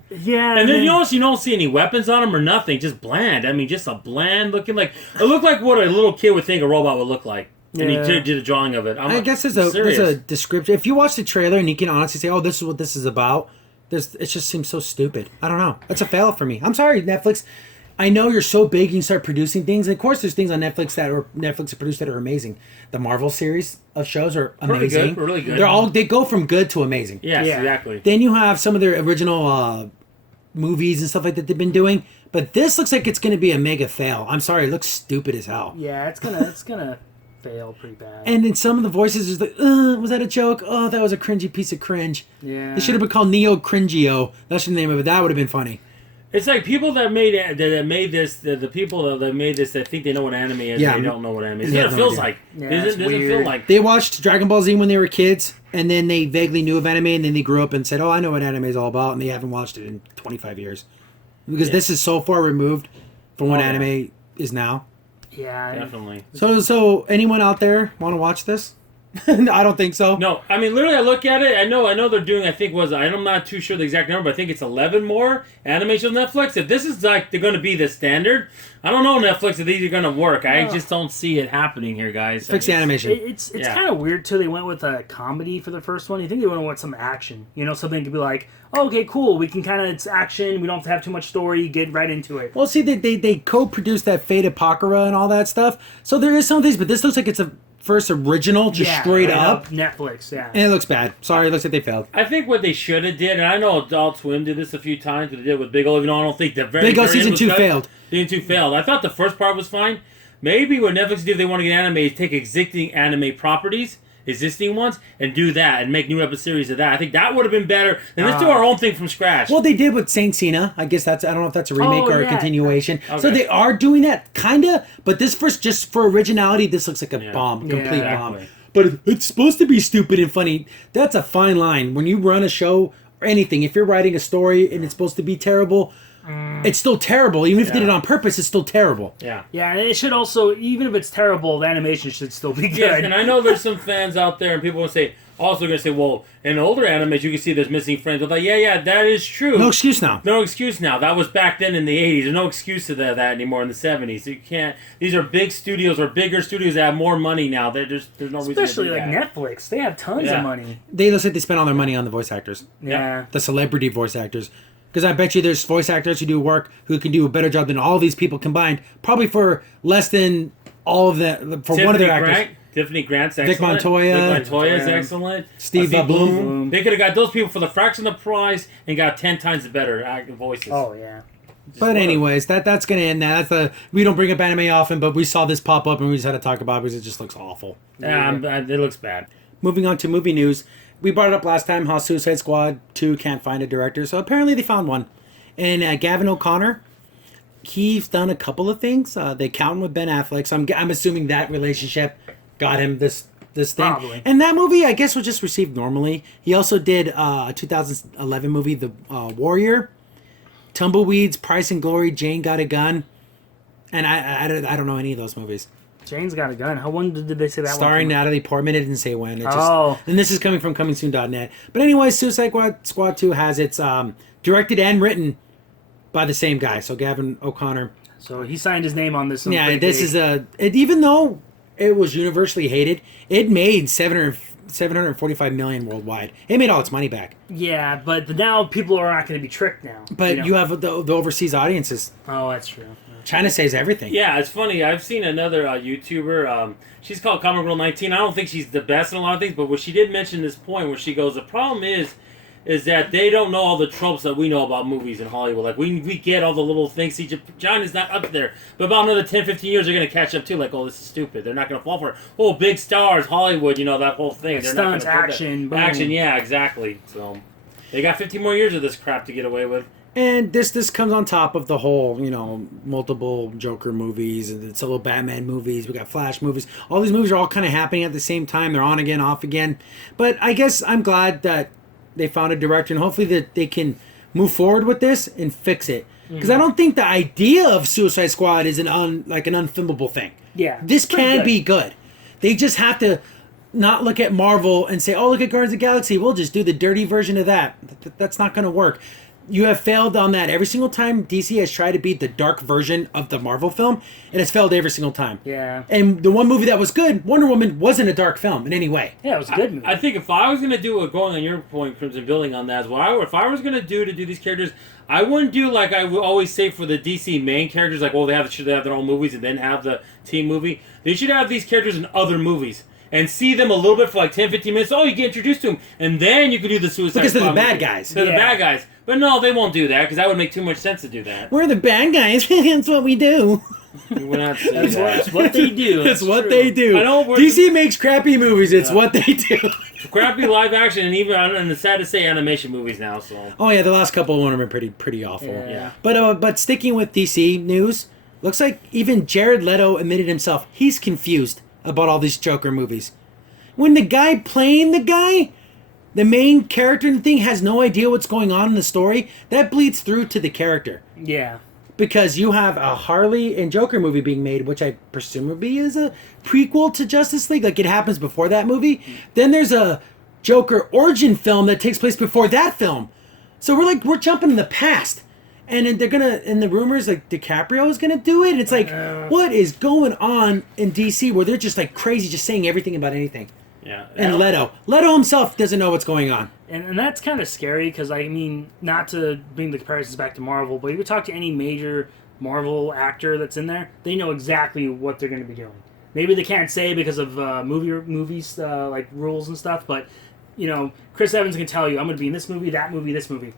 Yeah. And then you notice you don't see any weapons on him or nothing, just bland. I mean, just a bland looking, like, it looked like what a little kid would think a robot would look like. And he did a drawing of it. I guess there's a description. If you watch the trailer and you can honestly say, this is what this is about, it just seems so stupid. I don't know. It's a fail for me. I'm sorry, Netflix. I know you're so big and you start producing things. And of course, there's things on Netflix have produced that are amazing. The Marvel series of shows are amazing. Really good. They go from good to amazing. Yes, exactly. Then you have some of their original movies and stuff like that they've been doing. But this looks like it's going to be a mega fail. I'm sorry, it looks stupid as hell. Yeah, it's gonna fail pretty bad. And in some of the voices, is like, was that a joke? Oh, that was a cringy piece of cringe. Yeah. It should have been called Neo Cringio. That's the name of it. That would have been funny. It's like people that made this, the people that made this, that think they know what anime is, Yeah. and they don't know what anime is. Yeah, That's what it no feels idea. like. Yeah, Doesn't it's feel weird. like. They watched Dragon Ball Z when they were kids, and then they vaguely knew of anime, and then they grew up and said, "Oh, I know what anime is all about," and they haven't watched it in 25 years because this is so far removed from what Oh, yeah. anime is now. Yeah. Definitely. So anyone out there want to watch this? I don't think so. No, I mean literally. I look at it. I know they're doing. I think I'm not too sure the exact number, but I think it's 11 more animations on Netflix. If this is like they're going to be the standard, I don't know Netflix if these are going to work. I just don't see it happening here, guys. Fix the animation. It's Yeah. kind of weird too. They went with a comedy for the first one. You think they went with some action? You know, something to be like, oh, okay, cool. We can kind of it's action. We don't have to have too much story. Get right into it. Well, see, they co-produced that Fate Apocrypha and all that stuff, so there is some of these, but this looks like it's a first original, just straight right up, Netflix. Yeah. and it looks bad. Sorry, it looks like they failed. I think what they should have did, and I know Adult Swim did this a few times, but they did it with Big O. Even though I don't think the very Big O very end season was 2 good. failed. Season 2 failed. I thought the first part was fine. Maybe what Netflix do if they want to get anime is take existing anime properties, existing ones, and do that and make new episode series of that. I think that would have been better than let's do our own thing from scratch. Well, they did with Saint Cena. I guess I don't know if that's a remake or a yeah. continuation. So Okay. they are doing that, kinda. But this first, just for originality, this looks like a bomb, Yeah, complete bomb. exactly. But it's supposed to be stupid and funny. That's a fine line when you run a show or anything. If you're writing a story and it's supposed to be terrible, it's still terrible. Even if you did it on purpose, it's still terrible. Yeah. Yeah, and it should also, even if it's terrible, the animation should still be good. Yes, and I know there's some fans out there, and people will say, also going to say, well, in older animes, you can see there's missing frames. I'm like, yeah, that is true. No excuse now. No excuse now. That was back then in the 80s. There's no excuse to that anymore in the 70s. You can't. These are big studios or bigger studios that have more money now. There's no reason Especially to do like that. Netflix. They have tons Yeah. of money. They looks like they spent all their money on the voice actors, Yeah. the celebrity voice actors. Because I bet you there's voice actors who do work who can do a better job than all these people combined, probably for less than all of them, for one of their actors. Tiffany Grant's Vic excellent. Montoya. Vic Montoya is excellent. Steve Bloom. They could have got those people for the fraction of the price and got 10 times the better voices. Oh, yeah. But anyways, that's gonna end that. We don't bring up anime often, but we saw this pop up and we just had to talk about it because it just looks awful. It looks bad. Moving on to movie news, we brought it up last time how Suicide Squad 2 can't find a director, so apparently they found one. And Gavin O'Connor, he's done a couple of things. They count him with Ben Affleck, so I'm assuming that relationship got him this thing. Probably. And that movie, I guess, was just received normally. He also did a 2011 movie, The Warrior, Tumbleweeds, Price and Glory, Jane Got a Gun, and I don't know any of those movies. Jane's got a gun. How when did they say that Starring one? Natalie Portman. It didn't say when. It just, Oh. And this is coming from comingsoon.net. But anyway, Suicide Squad 2 has its directed and written by the same guy. So Gavin O'Connor. So he signed his name on this. Yeah, this is even though it was universally hated, it made 745 million worldwide. It made all its money back. Yeah, but now people are not going to be tricked now. But you have the overseas audiences. Oh, that's true. China says everything. Yeah, it's funny. I've seen another YouTuber. She's called Comic Girl 19. I don't think she's the best in a lot of things, but what she did mention this point where she goes, the problem is that they don't know all the tropes that we know about movies in Hollywood. Like, we get all the little things. See, John is not up there. But about another 10, 15 years, they're going to catch up, too. Like, oh, this is stupid. They're not going to fall for it. Oh, big stars, Hollywood, that whole thing. They're Stunts, not gonna action, put boom. Action, yeah, exactly. So, they got 15 more years of this crap to get away with. And this comes on top of the whole, multiple Joker movies and the solo Batman movies. We got Flash movies. All these movies are all kind of happening at the same time. They're on again, off again. But I guess I'm glad that they found a director and hopefully that they can move forward with this and fix it. Because I don't think the idea of Suicide Squad is an unfilmable thing. Yeah, This pretty can good. be good. They just have to not look at Marvel and say, oh, look at Guardians of the Galaxy. We'll just do the dirty version of that. That's not going to work. You have failed on that. Every single time DC has tried to be the dark version of the Marvel film, it has failed every single time. Yeah. And the one movie that was good, Wonder Woman, wasn't a dark film in any way. Yeah, it was a good movie. I think if I was going to do going on your point, Crimson, building on that, if I was going to do these characters, I wouldn't do like I would always say for the DC main characters, like, oh, should they have their own movies and then have the team movie? They should have these characters in other movies. And see them a little bit for like 10, 15 minutes. Oh, you get introduced to them. And then you can do the Suicide Because they're the Squad bad movie. guys. They're the Yeah. bad guys. But no, they won't do that because that would make too much sense to do that. We're the bad guys. That's what we do. You would not see That's that. what they do. It's what true. they do. I know, DC makes crappy movies. It's what they do. Crappy live action and even, and it's sad to say, animation movies now. So Oh yeah, the last couple of them have been pretty awful. Yeah. But sticking with DC news, looks like even Jared Leto admitted himself he's confused about all these Joker movies. When the guy playing the guy, the main character in the thing, has no idea what's going on in the story, that bleeds through to the character. Yeah. Because you have a Harley and Joker movie being made, which I presumably is a prequel to Justice League, like it happens before that movie. Then there's a Joker origin film that takes place before that film. So we're jumping in the past. And then they're gonna, in the rumors, like DiCaprio is gonna do it. It's like, what is going on in DC where they're just like crazy, just saying everything about anything? yeah. And Leto himself doesn't know what's going on. And that's kind of scary because, I mean, not to bring the comparisons back to Marvel, but if you talk to any major Marvel actor that's in there, they know exactly what they're going to be doing. Maybe they can't say because of movies like rules and stuff, but, you know, Chris Evans can tell you, I'm going to be in this movie, that movie, this movie.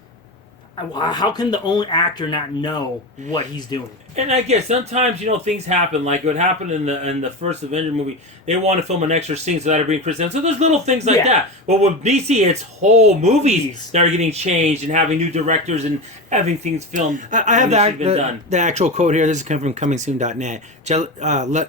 How can the own actor not know what he's doing? And I guess sometimes, you know, things happen. Like what happened in the first Avenger movie. They want to film an extra scene, so that bring Chris Evans. So there's little things like that. But with DC, it's whole movies that are getting changed and having new directors and having things filmed. I have the actual quote here. This is coming from comingsoon.net.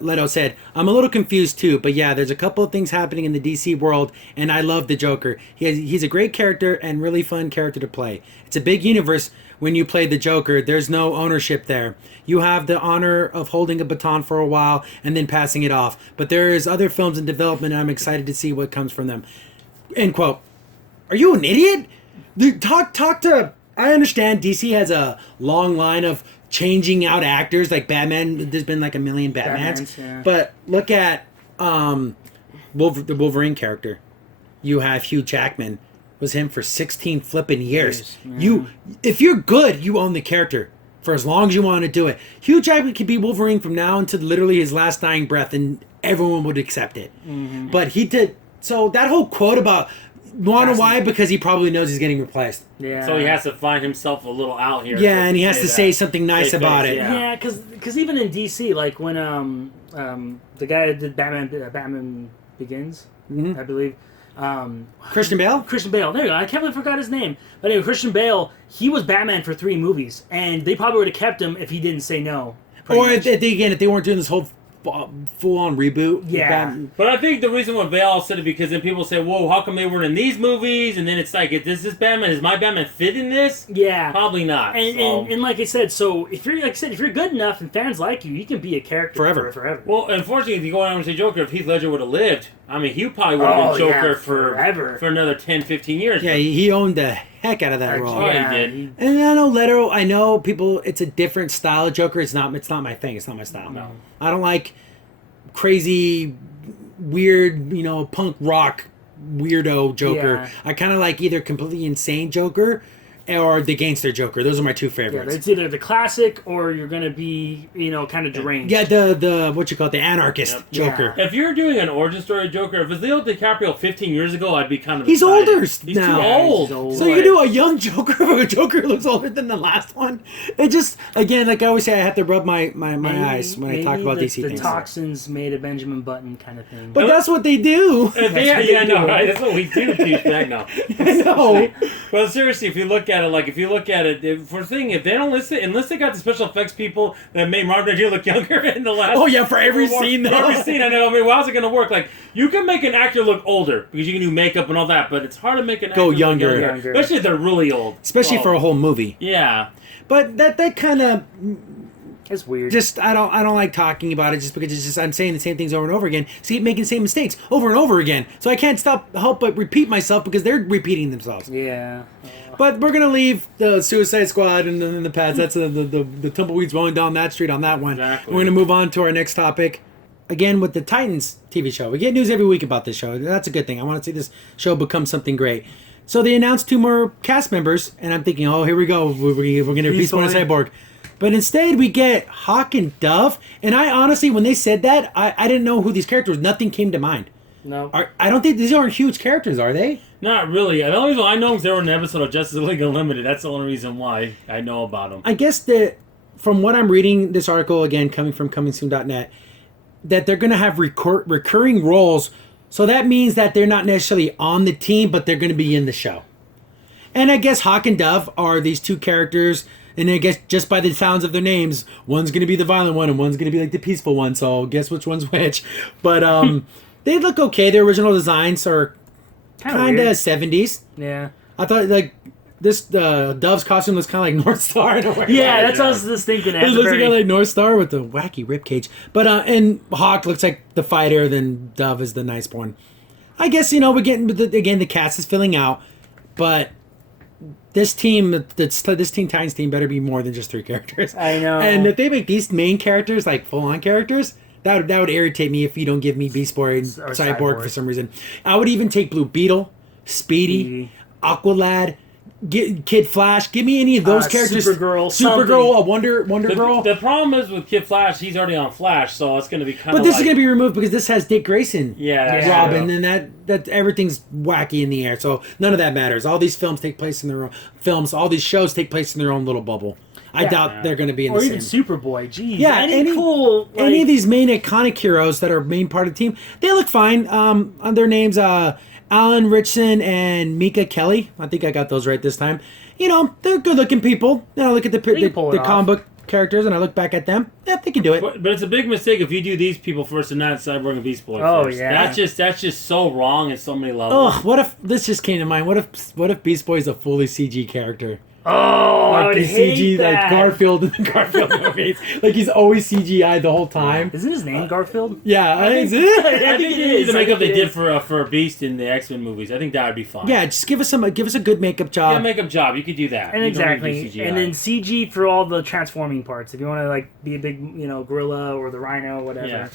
Leto said, "I'm a little confused too, but yeah, there's a couple of things happening in the DC world, and I love the Joker. He's a great character and really fun character to play. It's a big universe. When you play the Joker, there's no ownership there. You have the honor of holding a baton for a while and then passing it off. But there is other films in development, and I'm excited to see what comes from them." End quote. Are you an idiot? Talk to... I understand DC has a long line of changing out actors, like Batman. There's been like a million Batmans. Yeah. But look at the Wolverine character. You have Hugh Jackman. Was him for 16 flipping years. If you're good, you own the character for as long as you want to do it. Hugh Jackman could be Wolverine from now until literally his last dying breath, and everyone would accept it. Mm-hmm. But he did. So that whole quote about why? Because he probably knows he's getting replaced. Yeah. So he has to find himself a little out here. Yeah, and he has to say something nice about it. Yeah, because even in DC, like when the guy that did Batman Begins, I believe. Christian Bale? Christian Bale. There you go. I can't believe I forgot his name. But anyway, Christian Bale, he was Batman for 3 movies, and they probably would have kept him if he didn't say no. Or if they weren't doing this whole full-on reboot. Yeah. But I think the reason why Bale said it, because then people say, whoa, how come they weren't in these movies? And then it's like, is this Batman? Is my Batman fit in this? Yeah. Probably not. And like I said, so if you're good enough and fans like you can be a character forever. Well, unfortunately, if you go on and say Joker, if Heath Ledger would have lived, I mean, he probably would have been Joker for another 10, 15 years. Yeah, he owned the heck out of that role. Yeah, he did. And I know Leto, I know people, it's a different style of Joker. It's not my thing. It's not my style. No. I don't like crazy, weird, punk rock weirdo Joker. Yeah. I kind of like either completely insane Joker or the gangster Joker. Those are my 2 favorites. Yeah, it's either the classic or you're gonna be, kind of deranged. Yeah, the what you call it, the anarchist Joker. If you're doing an origin story Joker, if it's Leo DiCaprio 15 years ago, I'd be kind of He's excited. older He's now. too old. He's old. So you do a young Joker of a Joker who looks older than the last one. It just, again, like I always say, I have to rub my eyes when I talk about DC the things. The toxins made a Benjamin Button kind of thing. But that's what they do. I know, right? That's what we do, douchebag. No, I know. Well, seriously, if you look at it, if they don't listen, unless they got the special effects people that made Marvin Nigeria look younger in the last. Oh yeah, for every scene though. Every scene, I know. I mean, how's it going to work? Like, you can make an actor look older because you can do makeup and all that, but it's hard to make an actor look younger, especially if they're really old. Especially for a whole movie. Yeah. But that kind of. It's weird. Just I don't like talking about it just because it's just I'm saying the same things over and over again. See, making the same mistakes over and over again. So I can't help but repeat myself because they're repeating themselves. Yeah. But we're gonna leave the Suicide Squad and the past. That's the tumbleweeds rolling down that street on that one. Exactly. We're gonna move on to our next topic. Again with the Titans TV show. We get news every week about this show. That's a good thing. I want to see this show become something great. So they announced 2 more cast members, and I'm thinking, oh, here we go. We're gonna Beast Boy and Cyborg. But instead, we get Hawk and Dove. And I honestly, when they said that, I didn't know who these characters were. Nothing came to mind. No. I don't think these aren't huge characters, are they? Not really. The only reason I know is they were in an episode of Justice League Unlimited. That's the only reason why I know about them. I guess the from what I'm reading, this article again coming from comingsoon.net, that they're going to have recurring roles. So that means that they're not necessarily on the team, but they're going to be in the show. And I guess Hawk and Dove are these two characters. And I guess just by the sounds of their names, one's going to be the violent one and one's going to be like the peaceful one. So guess which one's which. But they look okay. Their original designs are kind of 70s. Yeah. I thought like this Dove's costume looks kind of like North Star in a way. Yeah, that's what I was just thinking. It looks like North Star with the wacky ribcage. But and Hawk looks like the fighter, then Dove is the nice one. I guess, we're getting, again, the cast is filling out. But this Teen Titans team better be more than just 3 characters. I know. And if they make these main characters like full-on characters, that would irritate me if you don't give me Beast Boy and Cyborg for some reason. I would even take Blue Beetle, Speedy, Aqualad, Kid Flash. Give me any of those characters. Supergirl, a Wonder Girl. The problem is with Kid Flash, he's already on Flash, so it's going to be kind of. But this is going to be removed because this has Dick Grayson, Robin, true. and that everything's wacky in the air. So none of that matters. All these films take place in their own all these shows take place in their own little bubble. I doubt they're going to be in the same. Or even Superboy. Jeez. Yeah, any cool. Any of these main iconic heroes that are main part of the team, they look fine. On their names, Alan Ritchson and Mika Kelly. I think I got those right this time. They're good-looking people. I look at the comic book characters and I look back at them. Yeah, they can do it. But it's a big mistake if you do these people first and not Cyborg and Beast Boy first. Yeah. That's just so wrong in so many levels. Oh, what if this just came to mind? What if Beast Boy is a fully CG character? Oh, I would hate CG that. like Garfield in the Garfield movies. Like he's always CGI the whole time. Isn't his name Garfield? Yeah, I think I think it is. The makeup they did for Beast in the X-Men movies, I think that would be fine. Yeah, just give us a good makeup job. Yeah, makeup job. You could do that. And you exactly. And then CG for all the transforming parts. If you want to be a big, gorilla or the rhino, whatever. Yeah.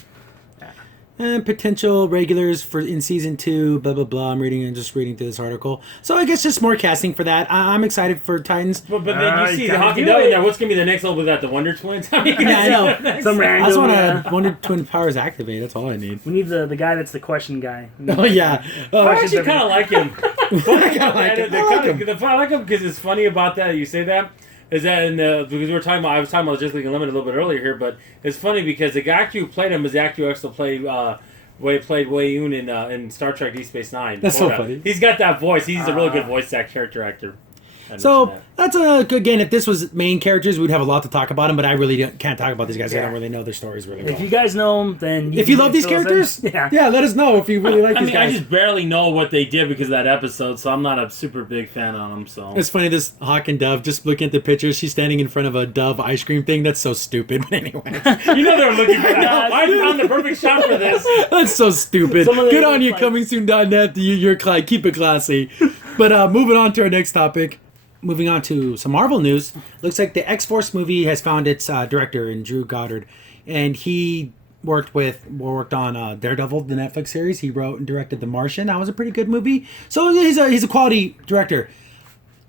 And potential regulars in season 2, blah blah blah. I'm just reading through this article. So I guess just more casting for that. I'm excited for Titans. But then you see the Hawk and Dove in there. What's gonna be the next level with that? The Wonder Twins? I know. Some random. I just want to Wonder Twin powers activate. That's all I need. We need the guy that's the question guy. Oh yeah. I actually kind of like him. I like him because it's funny about that. You say that. Is that because I was talking about Justice League Unlimited a little bit earlier here, but it's funny because the actor who played him is the actor who actually played Wei Yun in Star Trek Deep Space Nine. That's so funny. He's got that voice. He's a really good voice character actor. So that's again, if this was main characters, we'd have a lot to talk about them. But I really can't talk about these guys. I don't really know their stories really well. If you guys know them, then if you love these characters, let us know if you really like these guys. I just barely know what they did because of that episode, so I'm not a super big fan on them. So it's funny, this Hawk and Dove. Just looking at the pictures, she's standing in front of a Dove ice cream thing. That's so stupid. But anyway, they're looking for that. I found the perfect shot for this. That's so stupid. Good on you, comingsoon.net. You're keep it classy. But moving on to our next topic. Moving on to some Marvel news. Looks like the X-Force movie has found its director in Drew Goddard. And he worked on Daredevil, the Netflix series. He wrote and directed The Martian. That was a pretty good movie. So he's a quality director.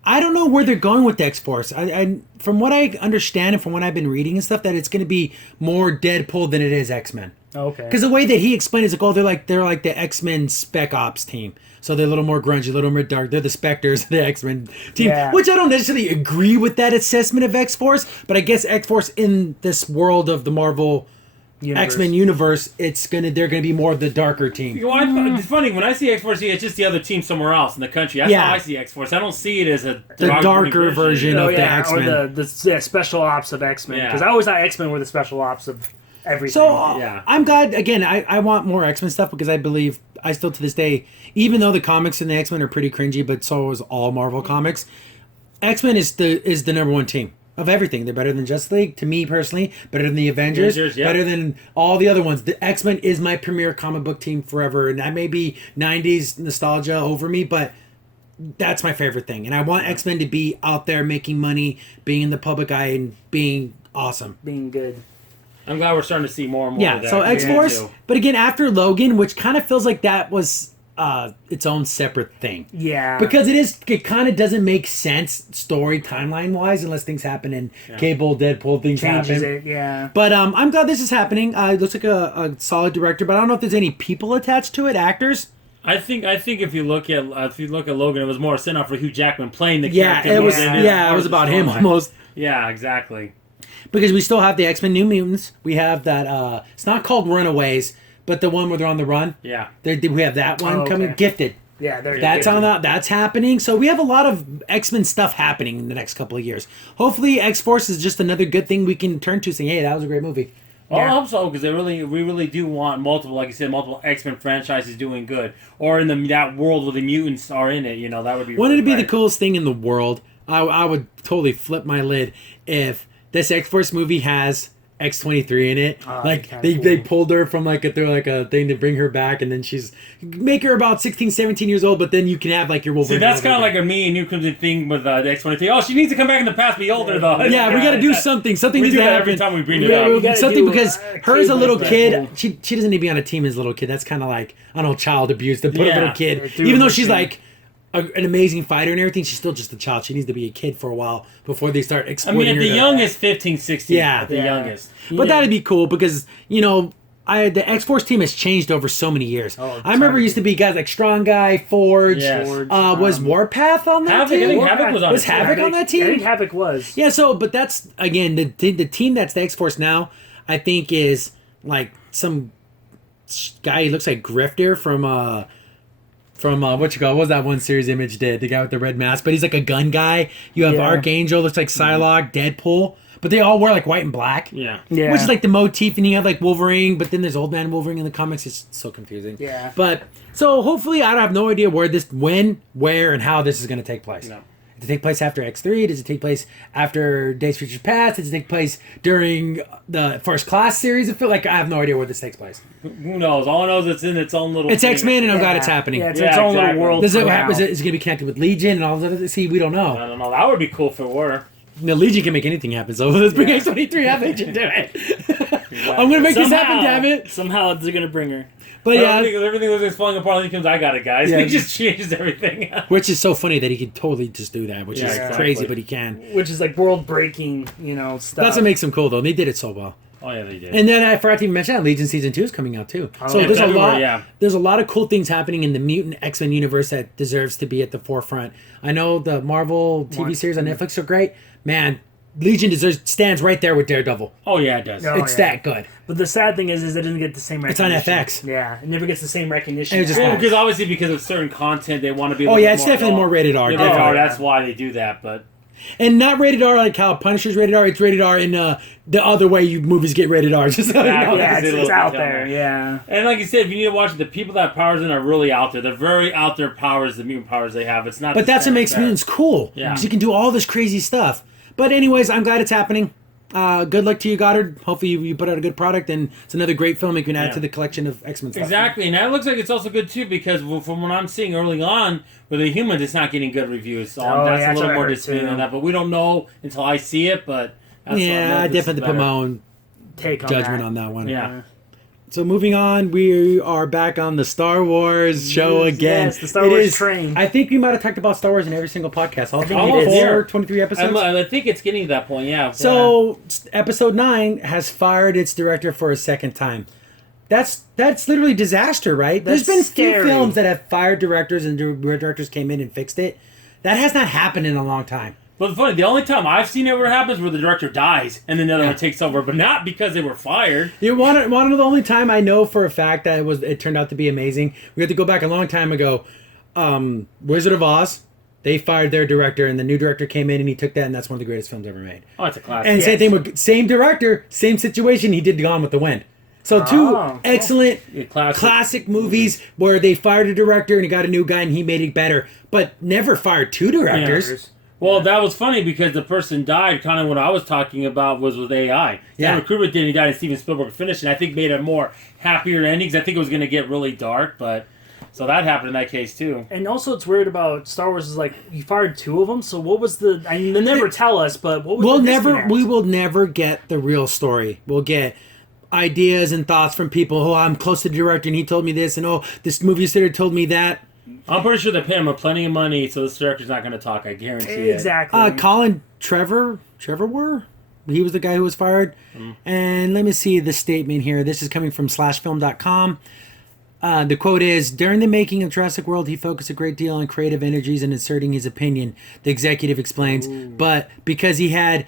I don't know where they're going with the X-Force. I from what I understand and from what I've been reading and stuff, that it's going to be more Deadpool than it is X-Men. Okay. Because the way that he explained it is like, they're like the X-Men Spec Ops team. So they're a little more grungy, a little more dark. They're the Spectres of the X-Men team. Which I don't necessarily agree with that assessment of X-Force. But I guess X-Force in this world of the Marvel X-Men universe, they're gonna be more of the darker team. It's funny, when I see X-Force, it's just the other team somewhere else in the country. That's how I see X-Force. I don't see it as the darker version of the X-Men. Or the special ops of X-Men. Because I always thought X-Men were the special ops of everything. So I'm glad, again, I want more X-Men stuff because I believe, I still to this day, even though the comics in the X-Men are pretty cringy, but so is all Marvel comics, X-Men is the number one team of everything. They're better than Justice League, to me personally, better than the Avengers, better than all the other ones. The X-Men is my premier comic book team forever, and that may be 90s nostalgia over me, but that's my favorite thing. And I want X-Men to be out there making money, being in the public eye, and being awesome. Being good. I'm glad we're starting to see more and more of that. So X-Force, but again, after Logan, which kind of feels like that was its own separate thing. Yeah. Because it kind of doesn't make sense story timeline-wise unless things happen in Cable, Deadpool, things Changes happen. It, yeah. But I'm glad this is happening. It looks like a solid director, but I don't know if there's any people attached to it, actors. I think if you look at Logan, it was more a send-off for Hugh Jackman playing the character. It was about him almost. Yeah, exactly. Because we still have the X-Men New Mutants. We have that. It's not called Runaways, but the one where they're on the run. Yeah. We have that one coming. Gifted. Yeah, That's on that. That's happening. So we have a lot of X-Men stuff happening in the next couple of years. Hopefully, X-Force is just another good thing we can turn to, saying, "Hey, that was a great movie." Well, I hope so, because we really do want multiple, like you said, multiple X-Men franchises doing good, or in that world where the mutants are in it. That would be. Wouldn't it be great. the coolest thing in the world? I would totally flip my lid if this X-Force movie has X-23 in it. They pulled her from through a thing to bring her back, and then make her about 16, 17 years old, but then you can have your Wolverine. See, that's kind of like a me and you thing with the X-23. Oh, she needs to come back in the past, be older though. Yeah, we got to do something. Something needs do to that happen. every time we bring it up. Something because her as a little kid, cool. she doesn't need to be on a team as a little kid. That's kind of I don't know, child abuse to put a Yeah. little kid, even though she's an amazing fighter and everything, she's still just a child. She needs to be a kid for a while before they start I exploiting mean, at her. the youngest, 15, 16. Yeah. At the youngest. But that'd be cool because, the X-Force team has changed over so many years. I remember it used to be guys like Strong Guy, Forge. Yes. Was Warpath on that Havoc, I team? think Havoc was on Was it, too. Havoc on that team? I think Havoc was. Yeah, but that's, again, the team that's the X-Force now, I think is some guy who looks like Grifter from what was that one series Image did? The guy with the red mask, but he's like a gun guy. You have Archangel, looks like Psylocke, Deadpool, but they all wear white and black. Yeah. Which is the motif, and you have Wolverine, but then there's Old Man Wolverine in the comics. It's so confusing. Yeah. But so hopefully, I have no idea when, where, and how this is going to take place. No. Does it take place after X3? Does it take place after Days of Future Past? Does it take place during the First Class series? I feel like I have no idea where this takes place. Who knows? All I know is it's in its own little. It's thing. X-Men, and I'm glad it's happening. Yeah, it's its own little world. Is it for now. is it going to be connected with Legion and all those other? See, we don't know. I don't know. That would be cool if it were. No, Legion can make anything happen, so let's bring X-23, have Legion do it. I'm going to make this happen, damn it. Somehow they're going to bring her. But yeah, Everything was just falling apart. He comes, I got it, guys. Yeah. He just changes everything. which is so funny that he could totally just do that, which is exactly. crazy, but he can. Which is world breaking, stuff. That's what makes him cool, though. And they did it so well. Oh yeah, they did. And then I forgot to even mention that Legion Season 2 is coming out, too. So yeah, there's a February, lot. yeah. There's a lot of cool things happening in the Mutant X-Men universe that deserves to be at the forefront. I know the Marvel TV series on Netflix are great. Man, Legion stands right there with Daredevil. Oh yeah, it does. No. It's that good. But the sad thing is it doesn't get the same It's on recognition. FX. Yeah, it never gets the same recognition. And it just- Well, because obviously because of certain content, they want to be. Oh yeah, it's definitely more rated R. Rated R, Definitely. that's why they do that. But And not rated R like how Punisher's rated R. It's rated R in the other way you movies get rated R. Just so you know. Yeah, It's a it's little out bit there. Yeah. and like you said, if you need to watch it, the people that have powers in are really out there. They're very out there powers, the mutant powers they have. It's not. But that's what makes mutants cool. Yeah. Because you can do all this crazy stuff. But anyways, I'm glad it's happening. Good luck to you, Goddard. Hopefully you put out a good product, and it's another great film you can add Yeah. to the collection of X-Men stuff. Exactly, and that looks like it's also good too because from what I'm seeing early on with the humans, it's not getting good reviews. So that's a little more disappointing on that. But we don't know until I see it. But that's Yeah, I definitely put my own Take on judgment that. on that one. Yeah. So moving on, we are back on the Star Wars show again. Yes, the Star Wars train. I think we might have talked about Star Wars in every single podcast. All think it is. 23 episodes. I think it's getting to that point. Yeah. So episode 9 has fired its director for a second time. That's literally disaster, right? That's There's been few scary. films that have fired directors and directors came in and fixed it. That has not happened in a long time. But funny, the only time I've seen it where it happens where the director dies and then the other one takes over, but not because they were fired. You want to know the only time I know for a fact that it turned out to be amazing? We have to go back a long time ago. Wizard of Oz, they fired their director, and the new director came in and he took that, and that's one of the greatest films ever made. Oh, it's a classic. And same thing with same director, same situation. He did Gone with the Wind. So two excellent classic movies where they fired a director and he got a new guy and he made it better, but never fired two directors. Well, that was funny because the person died. Kind of what I was talking about was with AI. Stanley Kubrick did, he died, and Steven Spielberg finished, and I think made a more happier ending. 'Cause I think it was going to get really dark, but so that happened in that case too. And also, it's weird about Star Wars is you fired 2 of them. So what was the? I mean, they never tell us, but what was the disconnect? We will never get the real story. We'll get ideas and thoughts from people. Oh, I'm close to the director, and he told me this, and oh, this movie theater told me that. I'm pretty sure they pay him plenty of money, so this director's not going to talk. I guarantee it. Exactly. Colin Trevor were? He was the guy who was fired. And let me see the statement here. This is coming from slashfilm.com. The quote is, during the making of Jurassic World, he focused a great deal on creative energies and inserting his opinion, the executive explains. But because he had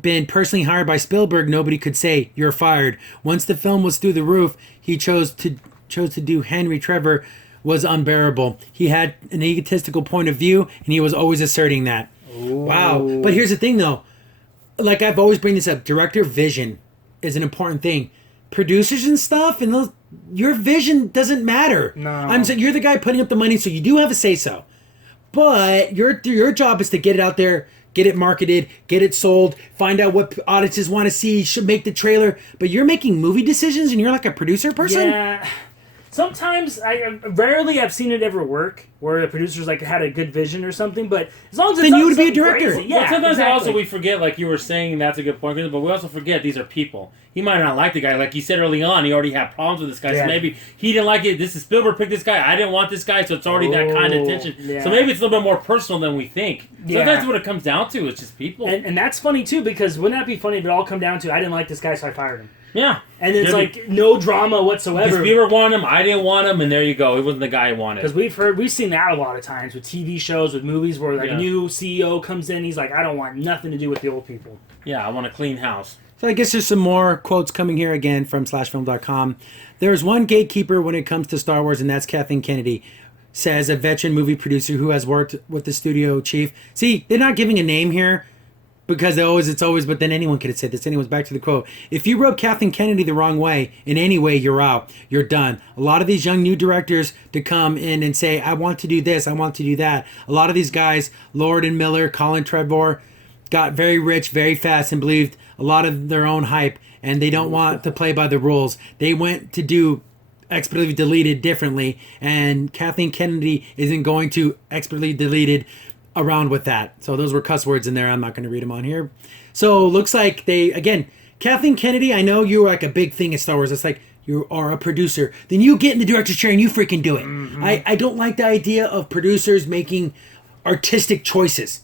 been personally hired by Spielberg, nobody could say you're fired. Once the film was through the roof, he chose to do Henry Trevor was unbearable. He had an egotistical point of view, and he was always asserting that. Ooh. Wow. But here's the thing, though. Like I've always bring this up, director vision is an important thing. Producers and stuff, and your vision doesn't matter. No. I'm saying you're the guy putting up the money, so you do have a say so. But your job is to get it out there, get it marketed, get it sold, find out what audiences want to see, should make the trailer. But you're making movie decisions, and you're like a producer person. Yeah. Sometimes, rarely I've seen it ever work where the producers like had a good vision or something. But as long as it's then not you would be a something director. crazy. Yeah, well, sometimes exactly. also we forget, like you were saying, that's a good point, but we also forget these are people. He might not like the guy. Like you said early on, he already had problems with this guy. Yeah. So maybe he didn't like it. This is Spielberg picked this guy. I didn't want this guy, so it's already that kind of tension. Yeah. So maybe it's a little bit more personal than we think. Yeah. Sometimes what it comes down to is just people. And that's funny too, because wouldn't that be funny if it all come down to I didn't like this guy, so I fired him. Yeah. And it's Yeah, like no drama whatsoever. Because Spielberg wanted him, I didn't want him, and there you go. He wasn't the guy I wanted. Because we've seen that a lot of times with TV shows, with movies where like a new CEO comes in, he's like, I don't want nothing to do with the old people. Yeah, I want a clean house. So I guess there's some more quotes coming here again from /film.com. There's one gatekeeper when it comes to Star Wars, and that's Kathleen Kennedy, says a veteran movie producer who has worked with the studio chief. See, they're not giving a name here because it's always, but then anyone could have said this. Anyways, back to the quote. If you rub Kathleen Kennedy the wrong way, in any way, you're out. You're done. A lot of these young new directors to come in and say, I want to do this, I want to do that. A lot of these guys, Lord and Miller, Colin Trevorrow, got very rich very fast and believed a lot of their own hype, and they don't want to play by the rules. They went to do explicitly deleted differently, and Kathleen Kennedy isn't going to explicitly deleted around with that. So those were cuss words in there. I'm not going to read them on here. So looks like Kathleen Kennedy, I know you're like a big thing at Star Wars. It's like you are a producer. Then you get in the director's chair and you freaking do it. Mm-hmm. I don't like the idea of producers making artistic choices.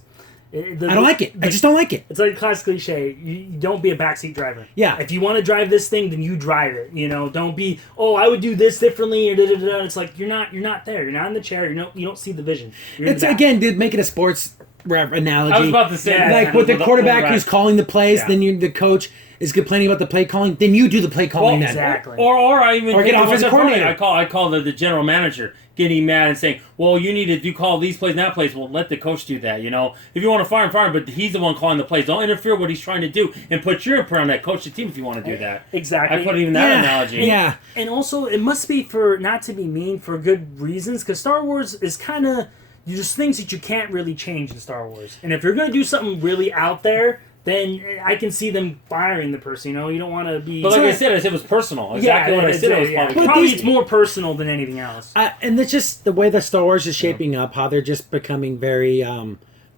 I don't like it. I just don't like it. It's like a classic cliche. You don't be a backseat driver. Yeah. If you want to drive this thing, then you drive it. You know, don't be, I would do this differently or da-da-da-da. It's like you're not there. You're not in the chair. You don't see the vision. It's again, dude, make it a sports analogy. I was about to say, like with the quarterback who's calling the plays, then the coach is complaining about the play calling. Then you do the play calling. Then exactly. Or I even get offensive coordinator. I call the general manager getting mad and saying, well, you need to do call these plays and that plays. Well, let the coach do that, you know. If you want to fire him, but he's the one calling the plays. Don't interfere with what he's trying to do and put your input on that. Coach the team if you want to do that. Exactly. I put even that analogy. Yeah. And also, it must be for, not to be mean, for good reasons, because Star Wars is kind of, there's things that you can't really change in Star Wars. And if you're going to do something really out there, then I can see them firing the person. You know, you don't want to be. But like I said, it was personal. Exactly what I said. It was probably it's more personal than anything else. And it's just the way that Star Wars is shaping up, how they're just becoming very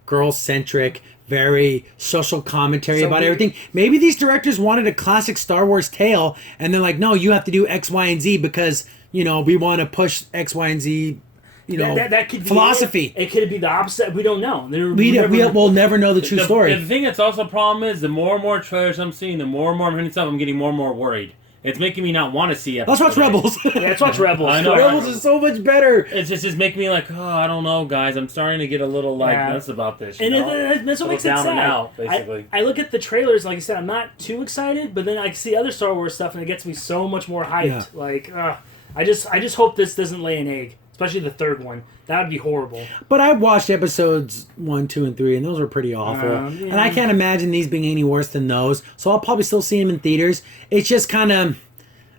girl-centric, very social commentary about everything. Maybe these directors wanted a classic Star Wars tale, and they're like, no, you have to do X, Y, and Z because, you know, we want to push X, Y, and Z. That could be philosophy. It could be the opposite. We don't know. We'll never know the true story. The thing that's also a problem is the more and more trailers I'm seeing, the more and more I'm hearing stuff, I'm getting more and more worried. It's making me not want to see episodes. Let's watch Rebels. Let's watch Rebels. I know. Rebels is so much better. It's just making me like, I don't know, guys. I'm starting to get a little nuts about this. That's what makes it down sad. And out, basically. I look at the trailers, like I said, I'm not too excited, but then I see other Star Wars stuff, and it gets me so much more hyped. Yeah. I just hope this doesn't lay an egg. Especially the third one. That would be horrible. But I watched episodes 1, 2, and 3, and those were pretty awful. And I can't imagine these being any worse than those. So I'll probably still see them in theaters. It's just kind of,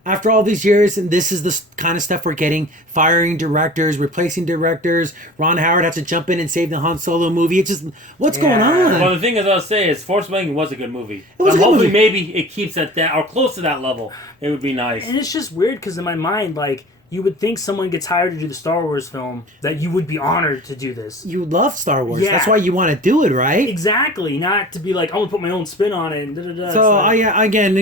after all these years, and this is the kind of stuff we're getting, firing directors, replacing directors. Ron Howard had to jump in and save the Han Solo movie. It's just, what's going on? Well, the thing is, I'll say is Force Awakens was a good movie. It was a good hopefully movie. Maybe it keeps at that, or close to that level. It would be nice. And it's just weird, because in my mind, like, you would think someone gets hired to do the Star Wars film that you would be honored to do this. You love Star Wars. Yeah. That's why you want to do it, right? Exactly. Not to be like, I'm going to put my own spin on it. And da-da-da. So, like, again,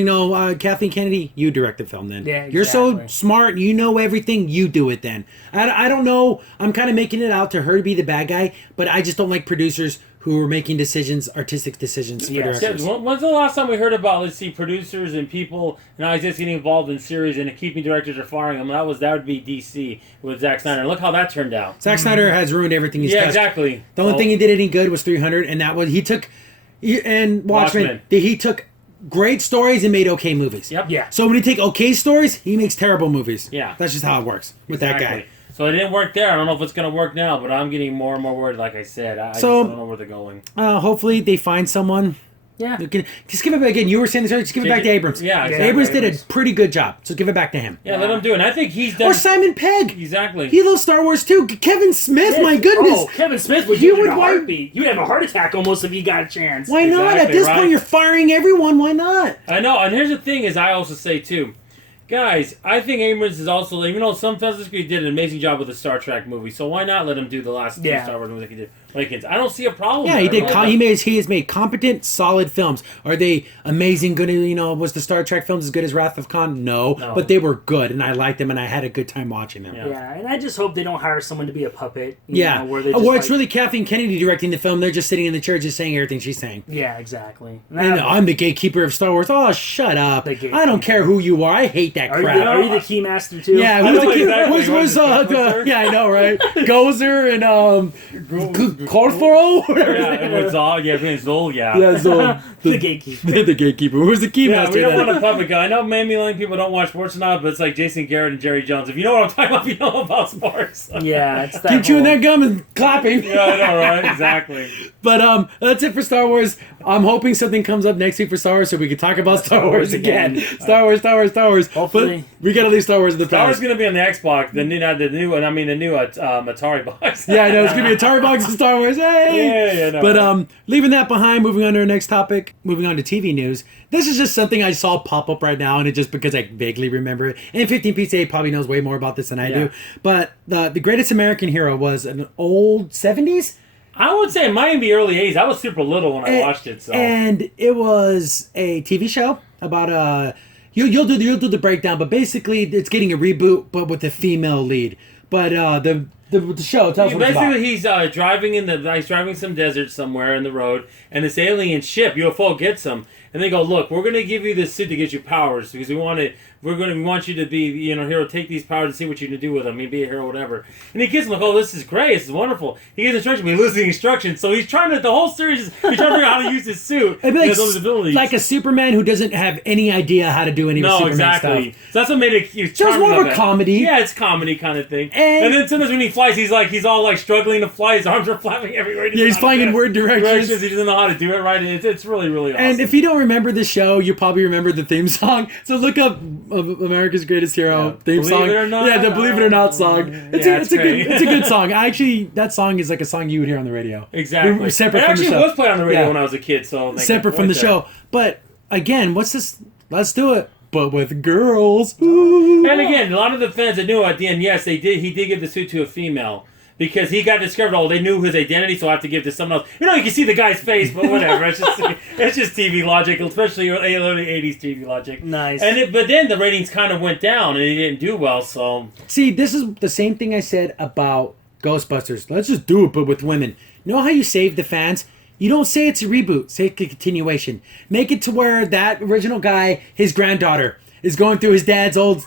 Kathleen Kennedy, you direct the film then. Yeah, exactly. You're so smart. You know everything. You do it then. I don't know. I'm kind of making it out to her to be the bad guy, but I just don't like producers who are making artistic decisions for directors. When's the last time we heard about, producers and people and how he's just getting involved in series and keeping directors or firing them? That would be DC with Zack Snyder. Look how that turned out. Zack Snyder has ruined everything he's touched. Exactly. The only thing he did any good was 300, and that was he took And Watchmen. He took great stories and made okay movies. Yep. Yeah. So when you take okay stories, he makes terrible movies. Yeah. That's just how it works with that guy. So it didn't work there. I don't know if it's going to work now, but I'm getting more and more worried, like I said. I just don't know where they're going. Hopefully they find someone. Yeah. Just give it back again. You were saying this earlier. Just give it back to Abrams. Yeah, exactly. Abrams did a pretty good job. So give it back to him. Yeah, let him do it. And I think he's done. Or Simon Pegg. Exactly. He loves Star Wars too. Kevin Smith, my goodness. Oh, Kevin Smith would do it in a heartbeat. You would have a heart attack almost if he got a chance. Why not? At this point, you're firing everyone. Why not? I know. And here's the thing: is I also say too, guys. I think Abrams is also, even though some fans disagree, did an amazing job with the Star Trek movie. So why not let him do the last two Star Wars movies like he did? I don't see a problem. Yeah, he did. He has made competent, solid films. Are they amazing? Good? Was the Star Trek films as good as Wrath of Khan? No, but they were good, and I liked them, and I had a good time watching them. Yeah, and I just hope they don't hire someone to be a puppet. It's really Kathleen Kennedy directing the film. They're just sitting in the chair, just saying everything she's saying. Yeah, exactly. And I'm the gatekeeper of Star Wars. Oh, shut up! I don't care who you are. I hate that crap. Are you the keymaster too? Yeah, who's the key? Yeah, I know, right? Gozer and Corforo. Everything's Zol, Yeah, Zol. The gatekeeper. The gatekeeper. Who's the keymaster? Yeah, we don't want a puppet guy. I know maybe a lot of people don't watch sports now, but it's like Jason Garrett and Jerry Jones. If you know what I'm talking about, you know about sports. Yeah, it's that. Keep chewing that gum and clapping. Yeah, I know, right? Exactly. But that's it for Star Wars. I'm hoping something comes up next week for Star Wars so we can talk about Star Wars again. Star Wars. Hopefully. But we gotta leave Star Wars in the past. Star Wars is gonna be on the Xbox, the new Atari box. Yeah, I know it's gonna be Atari box of Star Wars. Hey. Yeah, no. But leaving that behind, moving on to our next topic, moving on to TV news. This is just something I saw pop up right now, and it just because I vaguely remember it. And 15 PCA probably knows way more about this than I do. But the Greatest American Hero was an old 70s. I would say it might be early 80s. I was super little when I watched it. So. And it was a TV show about you'll do the breakdown, but basically it's getting a reboot, but with a female lead. But the show tells us basically he's driving some desert somewhere in the road, and this alien ship UFO gets him, and they go, look, we're gonna give you this suit to get you powers because we want you to be hero. Take these powers and see what you can do with them. Be a hero, whatever. And he gives him like, oh, this is great, this is wonderful. He gives instructions, but he loses the instructions. So he's trying to the whole series. He's trying to figure out how to use his suit. It'd be like a Superman who doesn't have any idea how to do any Superman exactly. stuff. So that's what made it. So it's more of a comedy. Yeah, it's comedy kind of thing. And then sometimes when he flies, he's all like struggling to fly. His arms are flapping everywhere. He's flying in weird directions. He doesn't know how to do it right. It's really, really awesome. And if you don't remember the show, you probably remember the theme song. So look up America's Greatest Hero theme song. The Believe It or Not song. It's a good song. That song is like a song you would hear on the radio. Exactly. Separate from the show. It actually was played on the radio when I was a kid. So separate from the show. But again, what's this? Let's do it. But with girls. Ooh. And again, a lot of the fans that knew at the end, yes, he did give the suit to a female. Because he got discovered, they knew his identity, so I have to give it to someone else. You can see the guy's face, but whatever. It's just TV logic, especially early 80s TV logic. Nice. But then the ratings kind of went down, and he didn't do well, so... See, this is the same thing I said about Ghostbusters. Let's just do it, but with women. You know how you save the fans? You don't say it's a reboot. Say it's a continuation. Make it to where that original guy, his granddaughter... is going through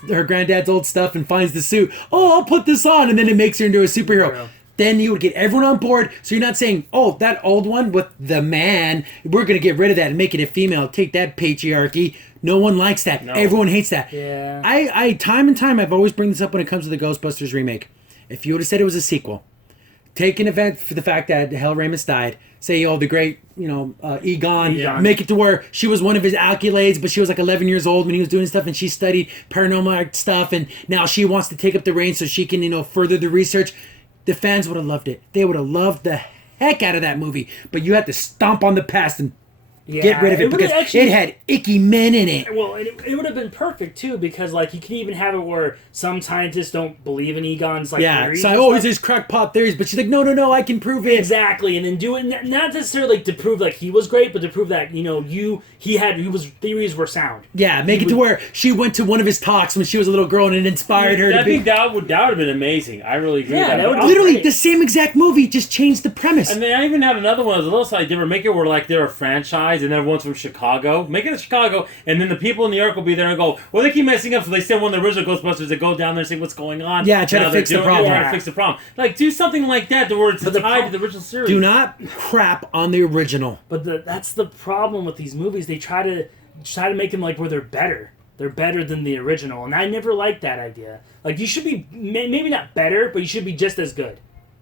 her granddad's old stuff and finds the suit. Oh, I'll put this on, and then it makes her into a superhero. Yeah. Then you would get everyone on board, so you're not saying, oh, that old one with the man, we're going to get rid of that and make it a female. Take that patriarchy. No one likes that. No. Everyone hates that. Yeah. I time and time, I've always bring this up when it comes to the Ghostbusters remake. If you would have said it was a sequel, take an event for the fact that Hal Ramis died, say, the great, Egon, make it to where she was one of his accolades, but she was like 11 years old when he was doing stuff, and she studied paranormal stuff, and now she wants to take up the reins so she can, further the research. The fans would have loved it. They would have loved the heck out of that movie, but you had to stomp on the past and get rid of it because it had icky men in it. Well, it would have been perfect too because you can even have it where some scientists don't believe in Egon's theories. So he's his crackpot theories, but she's like, no, I can prove it. Exactly, and then do it not necessarily to prove he was great, but to prove that his theories were sound. Yeah, make it to where she went to one of his talks when she was a little girl and it inspired her. I think that would have been amazing. I really agree. Yeah, that would literally the same exact movie, just changed the premise. And then I even had another one that was a little slightly different. Make it where they're a franchise. guys, and everyone's from Chicago. Make it Chicago, and then the people in New York will be there and go, well, they keep messing up, so they send one of the original Ghostbusters to go down there and see what's going on. Yeah, try to fix the problem. Try to fix the problem. Like, do something like that where it's tied to the original series. Do not crap on the original. But that's the problem with these movies. They try to make them like where they're better. They're better than the original, and I never liked that idea. Like, you should be maybe not better, but you should be just as good.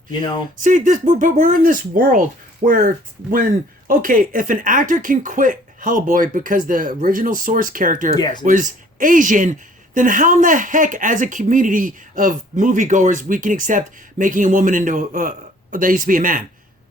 You know? See, but we're in this world where if an actor can quit Hellboy because the original source character was Asian, then how in the heck, as a community of moviegoers, we can accept making a woman into that used to be a man?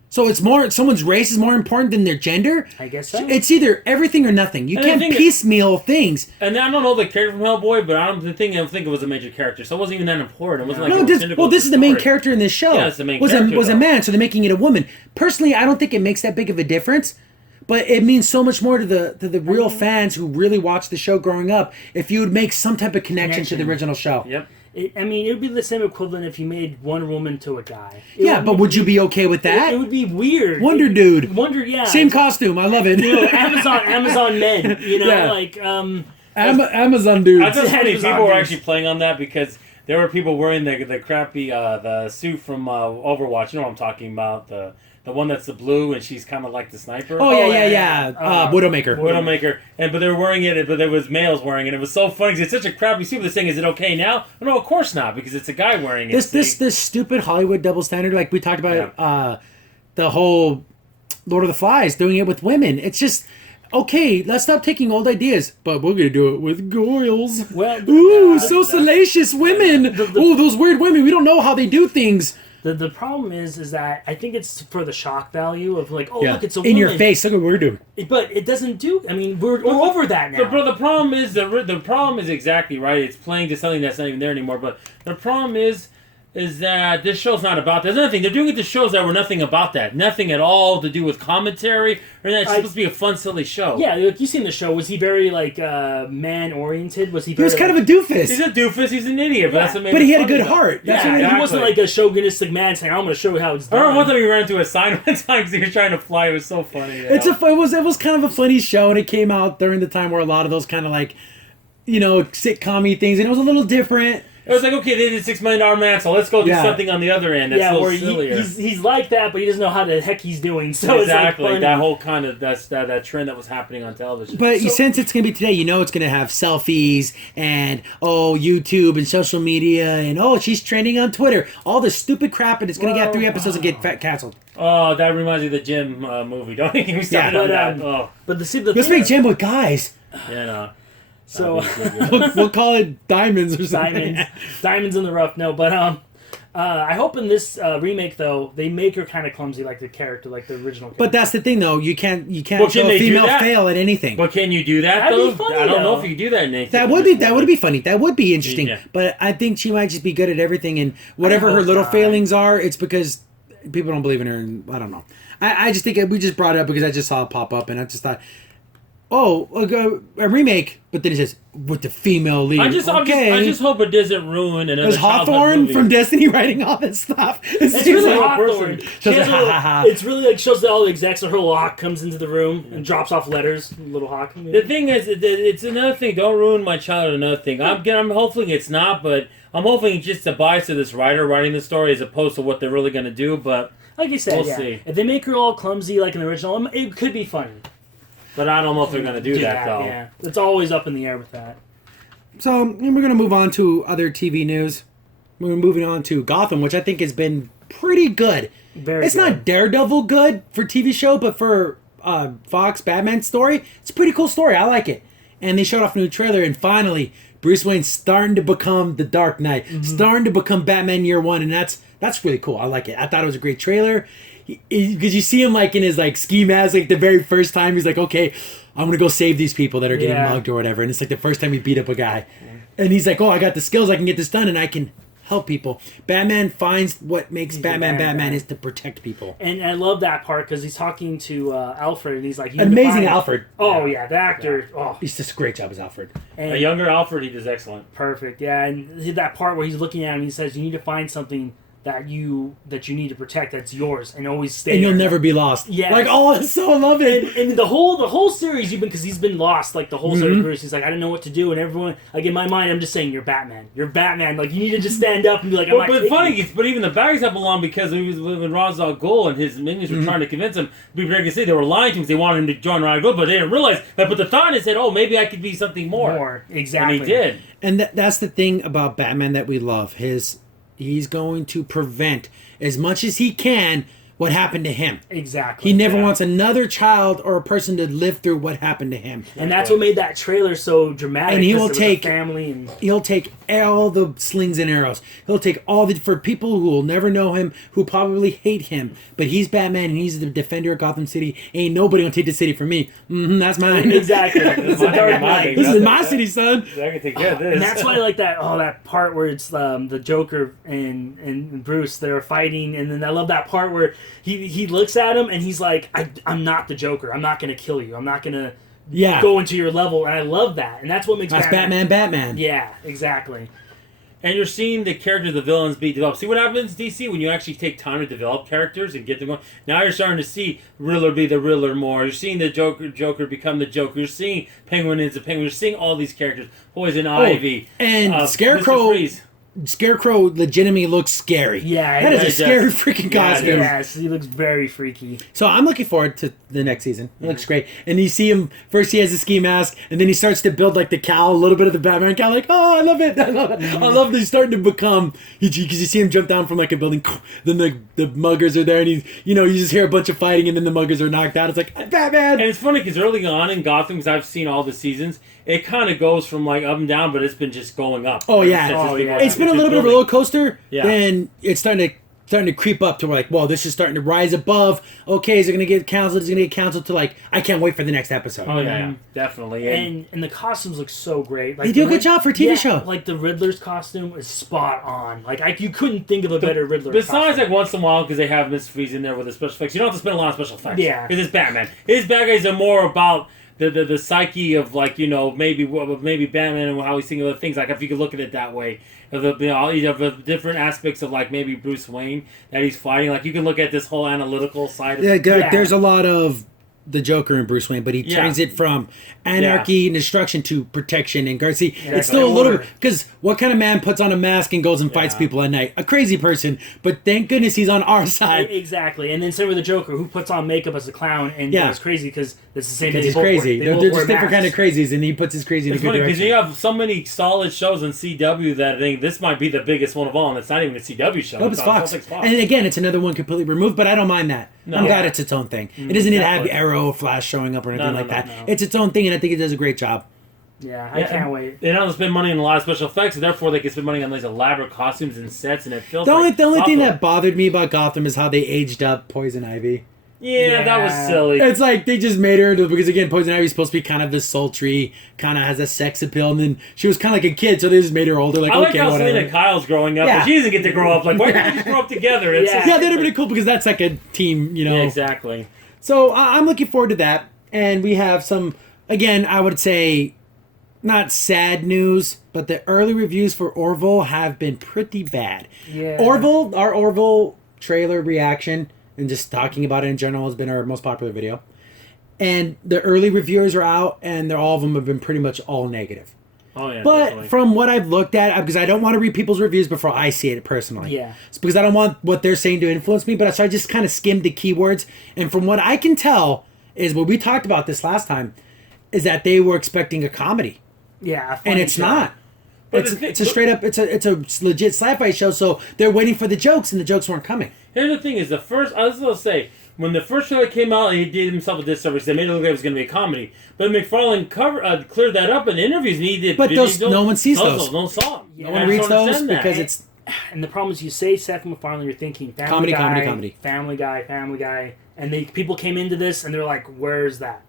So it's more, someone's race is more important than their gender? I guess so. It's either everything or nothing. You can't piecemeal things. And I don't know the character from Hellboy, but I don't think it was a major character, so it wasn't even that important. It wasn't this is the main character in this show. Yeah, it's the main character. Was a man, so they're making it a woman. Personally, I don't think it makes that big of a difference, but it means so much more to the real fans who really watched the show growing up if you would make some type of connection to the original show. Yep. It would be the same equivalent if you made Wonder Woman to a guy. Would you be okay with that? It would be weird. Wonder Dude. Yeah. Same costume. I love it. Amazon men. Amazon Dude. I just funny people were actually playing on that because there were people wearing the crappy the suit from Overwatch. You know what I'm talking about? The one that's the blue and she's kind of like the sniper. Widowmaker. Widowmaker. But they were wearing it, but there was males wearing it. It was so funny because it's such a crappy suit. They're saying, is it okay now? No, of course not, because it's a guy wearing it. This stupid Hollywood double standard, like we talked about the whole Lord of the Flies, doing it with women. It's just, okay, let's stop taking old ideas, but we're going to do it with girls. Well, salacious women. Those weird women. We don't know how they do things. The problem is that I think it's for the shock value of like, look, it's a woman. In your face, look what we're doing. But it doesn't do. I mean, we're over that now. The problem is exactly right. It's playing to something that's not even there anymore. But the problem is that this show's not about that. There's nothing. They're doing it to shows that were nothing about that. Nothing at all to do with commentary or that. It's supposed to be a fun, silly show. Yeah, like you've seen the show. Was he very man-oriented? Was he? He was kind of a doofus. He's a doofus. He's an idiot. But that's what made But he had a good though. heart. He wasn't like a chauvinistic man saying, "I'm going to show you how it's done." I remember one time he ran into a sign one time because he was trying to fly. It was so funny. It was kind of a funny show, and it came out during the time where a lot of those kind of sitcom-y things, and it was a little different. It was like, okay, they did $6 Million Man, so let's go do something on the other end that's a little sillier. He's like that, but he doesn't know how the heck he's doing. So exactly, it's like that whole kind of that trend that was happening on television. But since it's going to be today, it's going to have selfies and YouTube and social media and she's trending on Twitter, all this stupid crap, and it's going to get 3 episodes and get canceled. Oh, that reminds me of the Jim movie. Don't get me started on that. But let's make Jim with guys. Yeah, no. So we'll call it Diamonds or something. Diamonds in the rough. No, but I hope in this remake though they make her kind of clumsy like the character, like the original character. But that's the thing though, you can't show a female fail at anything. But can you do that though? I don't know if you can do that, Nathan. That would be funny. That would be interesting. Yeah. But I think she might just be good at everything, and whatever her little failings are, it's because people don't believe in her, and I don't know. I just think we just brought it up because I just saw it pop up, and I just thought, a remake, but then it says with the female lead. I just hope it doesn't ruin another. Is Hawthorne from Destiny writing all this stuff? It's really Hawthorne. It's really like shows that all the execs, her little hawk comes into the room and drops off letters. Little hawk. The thing is, it's another thing. Don't ruin my child. Another thing. I'm hoping it's not, but I'm hoping it's just a bias of this writer writing the story as opposed to what they're really going to do. But like you said, we'll see. If they make her all clumsy like in the original, it could be funny. But I don't know if they're going to do that, though. Yeah, it's always up in the air with that. So we're going to move on to other TV news. We're moving on to Gotham, which I think has been pretty good. It's not Daredevil good for TV show, but for Fox Batman story, it's a pretty cool story. I like it. And they showed off a new trailer, and finally, Bruce Wayne's starting to become the Dark Knight, starting to become Batman Year One, and that's really cool. I like it. I thought it was a great trailer. Because you see him in his ski mask the very first time. He's like, okay, I'm gonna go save these people that are getting mugged or whatever. And it's the first time he beat up a guy, and he's like, I got the skills, I can get this done, and I can help people. Batman finds what makes Batman is to protect people. And I love that part because he's talking to Alfred, and he's like, amazing Alfred. Oh yeah, the actor. Yeah. Oh, he's just a great job as Alfred. And a younger Alfred, he does excellent. Perfect. Yeah, and that part where he's looking at him, he says, you need to find something that you need to protect, that's yours, and always stay. And you'll there. never be lost. Yeah. Like, oh, so I love it. And the whole series, even because he's been lost, like the whole series, Bruce, he's like, I don't know what to do, and everyone, like in my mind, I'm just saying, you're Batman. You're Batman. Like you need to just stand up and be like, I'm not But kidding funny, you. but even the bags have belong because when he was with Ra's al Ghul and his minions were trying to convince him to be very good. They were lying to him because they wanted him to join Ra's al Ghul, but they didn't realize that. But the thought in his head, oh, maybe I could be something more. Exactly. And he did. And that's the thing about Batman that we love. He's going to prevent as much as he can what happened to him. Exactly. He never wants another child or a person to live through what happened to him. And that's what made that trailer so dramatic. And he will because take the family and he'll take all the slings and arrows. He'll take all the for people who will never know him, who probably hate him. But he's Batman and he's the defender of Gotham City. Ain't nobody gonna take the city from me. That's mine. exactly. It's a dark night. This is my city, son. I can take care of this. And that's why I like that part where it's the Joker and Bruce, they're fighting, and then I love that part where he looks at him and he's like, I'm not the Joker. I'm not gonna kill you. I'm not gonna go into your level. And I love that. And that's what makes Batman. Yeah, exactly. And you're seeing the characters, the villains, be developed. See what happens, DC, when you actually take time to develop characters and get them going. Now you're starting to see Riddler be the Riddler more. You're seeing the Joker become the Joker. You're seeing Penguin is the Penguin. You're seeing all these characters. Poison Ivy. And Scarecrow legitimately looks scary. Yeah, that is a scary freaking costume. Yes, he looks very freaky. So I'm looking forward to the next season. It looks great. And you see him, first he has a ski mask, and then he starts to build like the cowl, a little bit of the Batman cowl, like, oh, I love it. I love it. I love that he's starting to become, because you see him jump down from like a building, then the muggers are there, and you just hear a bunch of fighting, and then the muggers are knocked out. It's like, Batman! And it's funny, because early on in Gotham, because I've seen all the seasons, it kind of goes from like up and down, but it's been just going up. Oh, yeah. It's been a little bit of a roller coaster, then it's starting to creep up to like, whoa, this is starting to rise above. Okay, is it going to get canceled? Is it going to get canceled to like, I can't wait for the next episode. Oh, yeah, definitely. And the costumes look so great. Like they do a good job for a TV show. Like the Riddler's costume is spot on. Like you couldn't think of a better Riddler Besides, costume. like once in a while, because they have Miss Freeze in there with the special effects, you don't have to spend a lot of special effects. Yeah. Because it's Batman. His bad guys are more about the psyche of like, maybe Batman and how he's thinking of things. Like if you could look at it that way, of the different aspects of like maybe Bruce Wayne that he's fighting. Like you can look at this whole analytical side of it. There's a lot of the Joker and Bruce Wayne, but he turns it from anarchy and destruction to protection and guards. It's still a little bit, because what kind of man puts on a mask and goes and fights people at night? A crazy person, but thank goodness he's on our side. Exactly. And then same with the Joker, who puts on makeup as a clown and goes crazy because it's the same thing. Because he's crazy. They're just different kind of crazies, and he puts his crazy in a good direction. Because you have so many solid shows on CW that I think this might be the biggest one of all, and it's not even a CW show. Nope, it's Fox. And again, it's another one completely removed, but I don't mind that. I'm glad it's its own thing. It doesn't need to have Arrow or Flash showing up or anything like that. No. It's its own thing, and I think it does a great job. Yeah, I can't wait. They don't spend money on a lot of special effects, and therefore they can spend money on these elaborate costumes and sets, and it feels the only thing that bothered me about Gotham is how they aged up Poison Ivy. Yeah, that was silly. It's like they just made her because again, Poison Ivy's supposed to be kind of this sultry, kind of has a sex appeal, and then she was kind of like a kid, so they just made her older. Like, I like okay, how whatever. Selena Kyle's growing up, but she doesn't get to grow up. Like, why can't they just grow up together? It's that'd have been cool because that's like a team, Yeah, exactly. So I'm looking forward to that, and we have some. Again, I would say, not sad news, but the early reviews for Orville have been pretty bad. Yeah. Our Orville trailer reaction, and just talking about it in general, has been our most popular video. And the early reviewers are out, and all of them have been pretty much all negative. Oh, yeah, but definitely. From what I've looked at, because I don't want to read people's reviews before I see it personally. Yeah. It's because I don't want what they're saying to influence me, so I just kind of skimmed the keywords. And from what I can tell, is what we talked about this last time, is that they were expecting a comedy. Yeah, and it's not. It's a straight up, it's a legit sci-fi show, so they're waiting for the jokes, and the jokes weren't coming. Here's the thing: is I was going to say, when the first trailer came out, he did himself a disservice. They made it look like it was going to be a comedy, but McFarlane cleared that up in interviews. And he did, but no one sees those. No one saw them. No one reads those because it's. And the problem is, you say Seth MacFarlane, you're thinking Family Guy, and people came into this and they're like, "Where's that?"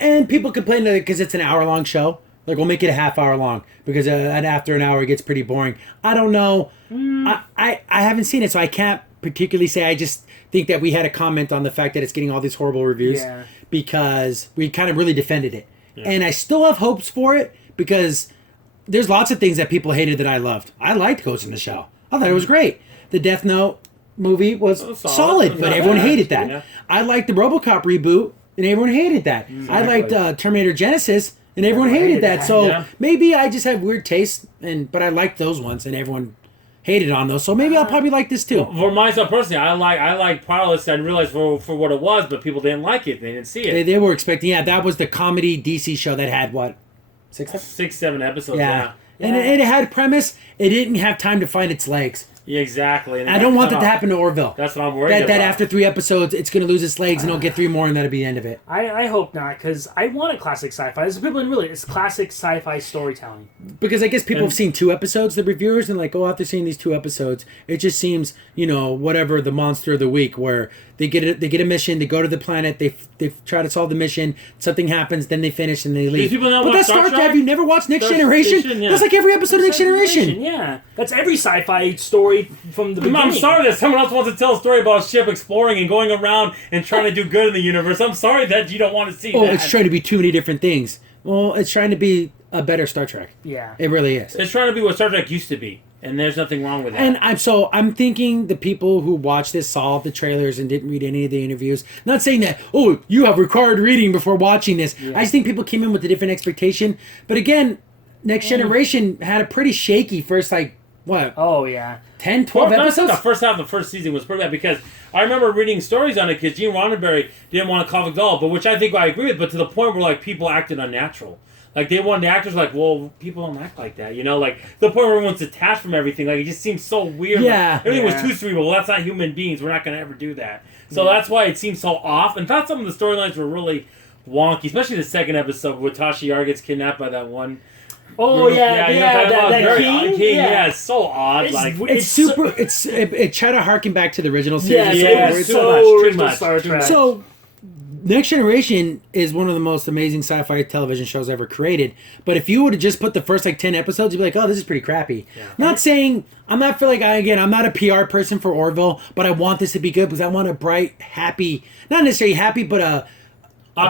And people complain because it's an hour-long show. Like, we'll make it a half hour long because after an hour it gets pretty boring. I don't know. I haven't seen it, so I can't particularly say. I just think that we had a comment on the fact that it's getting all these horrible reviews because we kind of really defended it. Yeah. And I still have hopes for it because there's lots of things that people hated that I loved. I liked Ghost in the Shell. I thought it was great. the Death Note movie was Oh, solid, solid. but Not everyone bad, hated that. yeah. I liked the RoboCop reboot, and everyone hated that. I liked Terminator Genesis, and everyone hated that. So Yeah. maybe I just have weird taste, but I liked those ones, and everyone hated on those. So maybe I'll probably like this too. For myself personally, I like Powerless. I didn't realize for what it was, but people didn't like it. They didn't see it. They were expecting, that was the comedy DC show that had what, 6, 7 episodes. Yeah. Yeah. And it had premise. It didn't have time to find its legs. Yeah, exactly. And I don't want that to happen to Orville. That's what I'm worried That about. after 3 episodes, it's going to lose its legs and it'll get 3 more and that'll be the end of it. I hope not, because I want a classic sci-fi. It's people really, it's classic sci-fi storytelling. Because I guess people have seen 2 episodes, the reviewers, and like, after seeing these 2 episodes, it just seems, whatever the monster of the week, where they get a mission, they go to the planet, they try to solve the mission, something happens, then they finish and they leave. people not But watch that's Star Star Trek. Trek? Have you never watched Next Star Generation? Station, yeah. That's like every episode of Next Generation. Yeah, that's every sci-fi story from the beginning. I'm sorry that someone else wants to tell a story about a ship exploring and going around and trying to do good in the universe. I'm sorry that you don't want to see that. It's trying to be too many different things. Well, it's trying to be a better Star Trek. Yeah. It really is. It's trying to be what Star Trek used to be, and there's nothing wrong with that. And I'm thinking the people who watched this saw the trailers and didn't read any of the interviews. Not saying that, you have required reading before watching this. I just think people came in with a different expectation. But again, Next Generation had a pretty shaky first, Oh, yeah. 10, 12 episodes? The first half of the first season was pretty bad because I remember reading stories on it because Gene Roddenberry didn't want a comic doll, but which I think I agree with, but to the point where people acted unnatural. Like they wanted the actors people don't act like that, like the point where everyone's detached from everything. Like it just seems so weird. Yeah. Like, everything was too cerebral. Well, that's not human beings. We're not going to ever do that. So that's why it seems so off. In fact, some of the storylines were really wonky, especially the second episode where Tasha Yar gets kidnapped by that one. Oh yeah, that king. Yeah, it's so odd. It tried to harken back to the original series. It's so original Star Trek. So, Next Generation is one of the most amazing sci-fi television shows ever created. But if you would have just put the first 10 episodes, you'd be like, "Oh, this is pretty crappy." Yeah. Not saying I'm not I'm not a PR person for Orville, but I want this to be good because I want a bright, happy, not necessarily happy, but a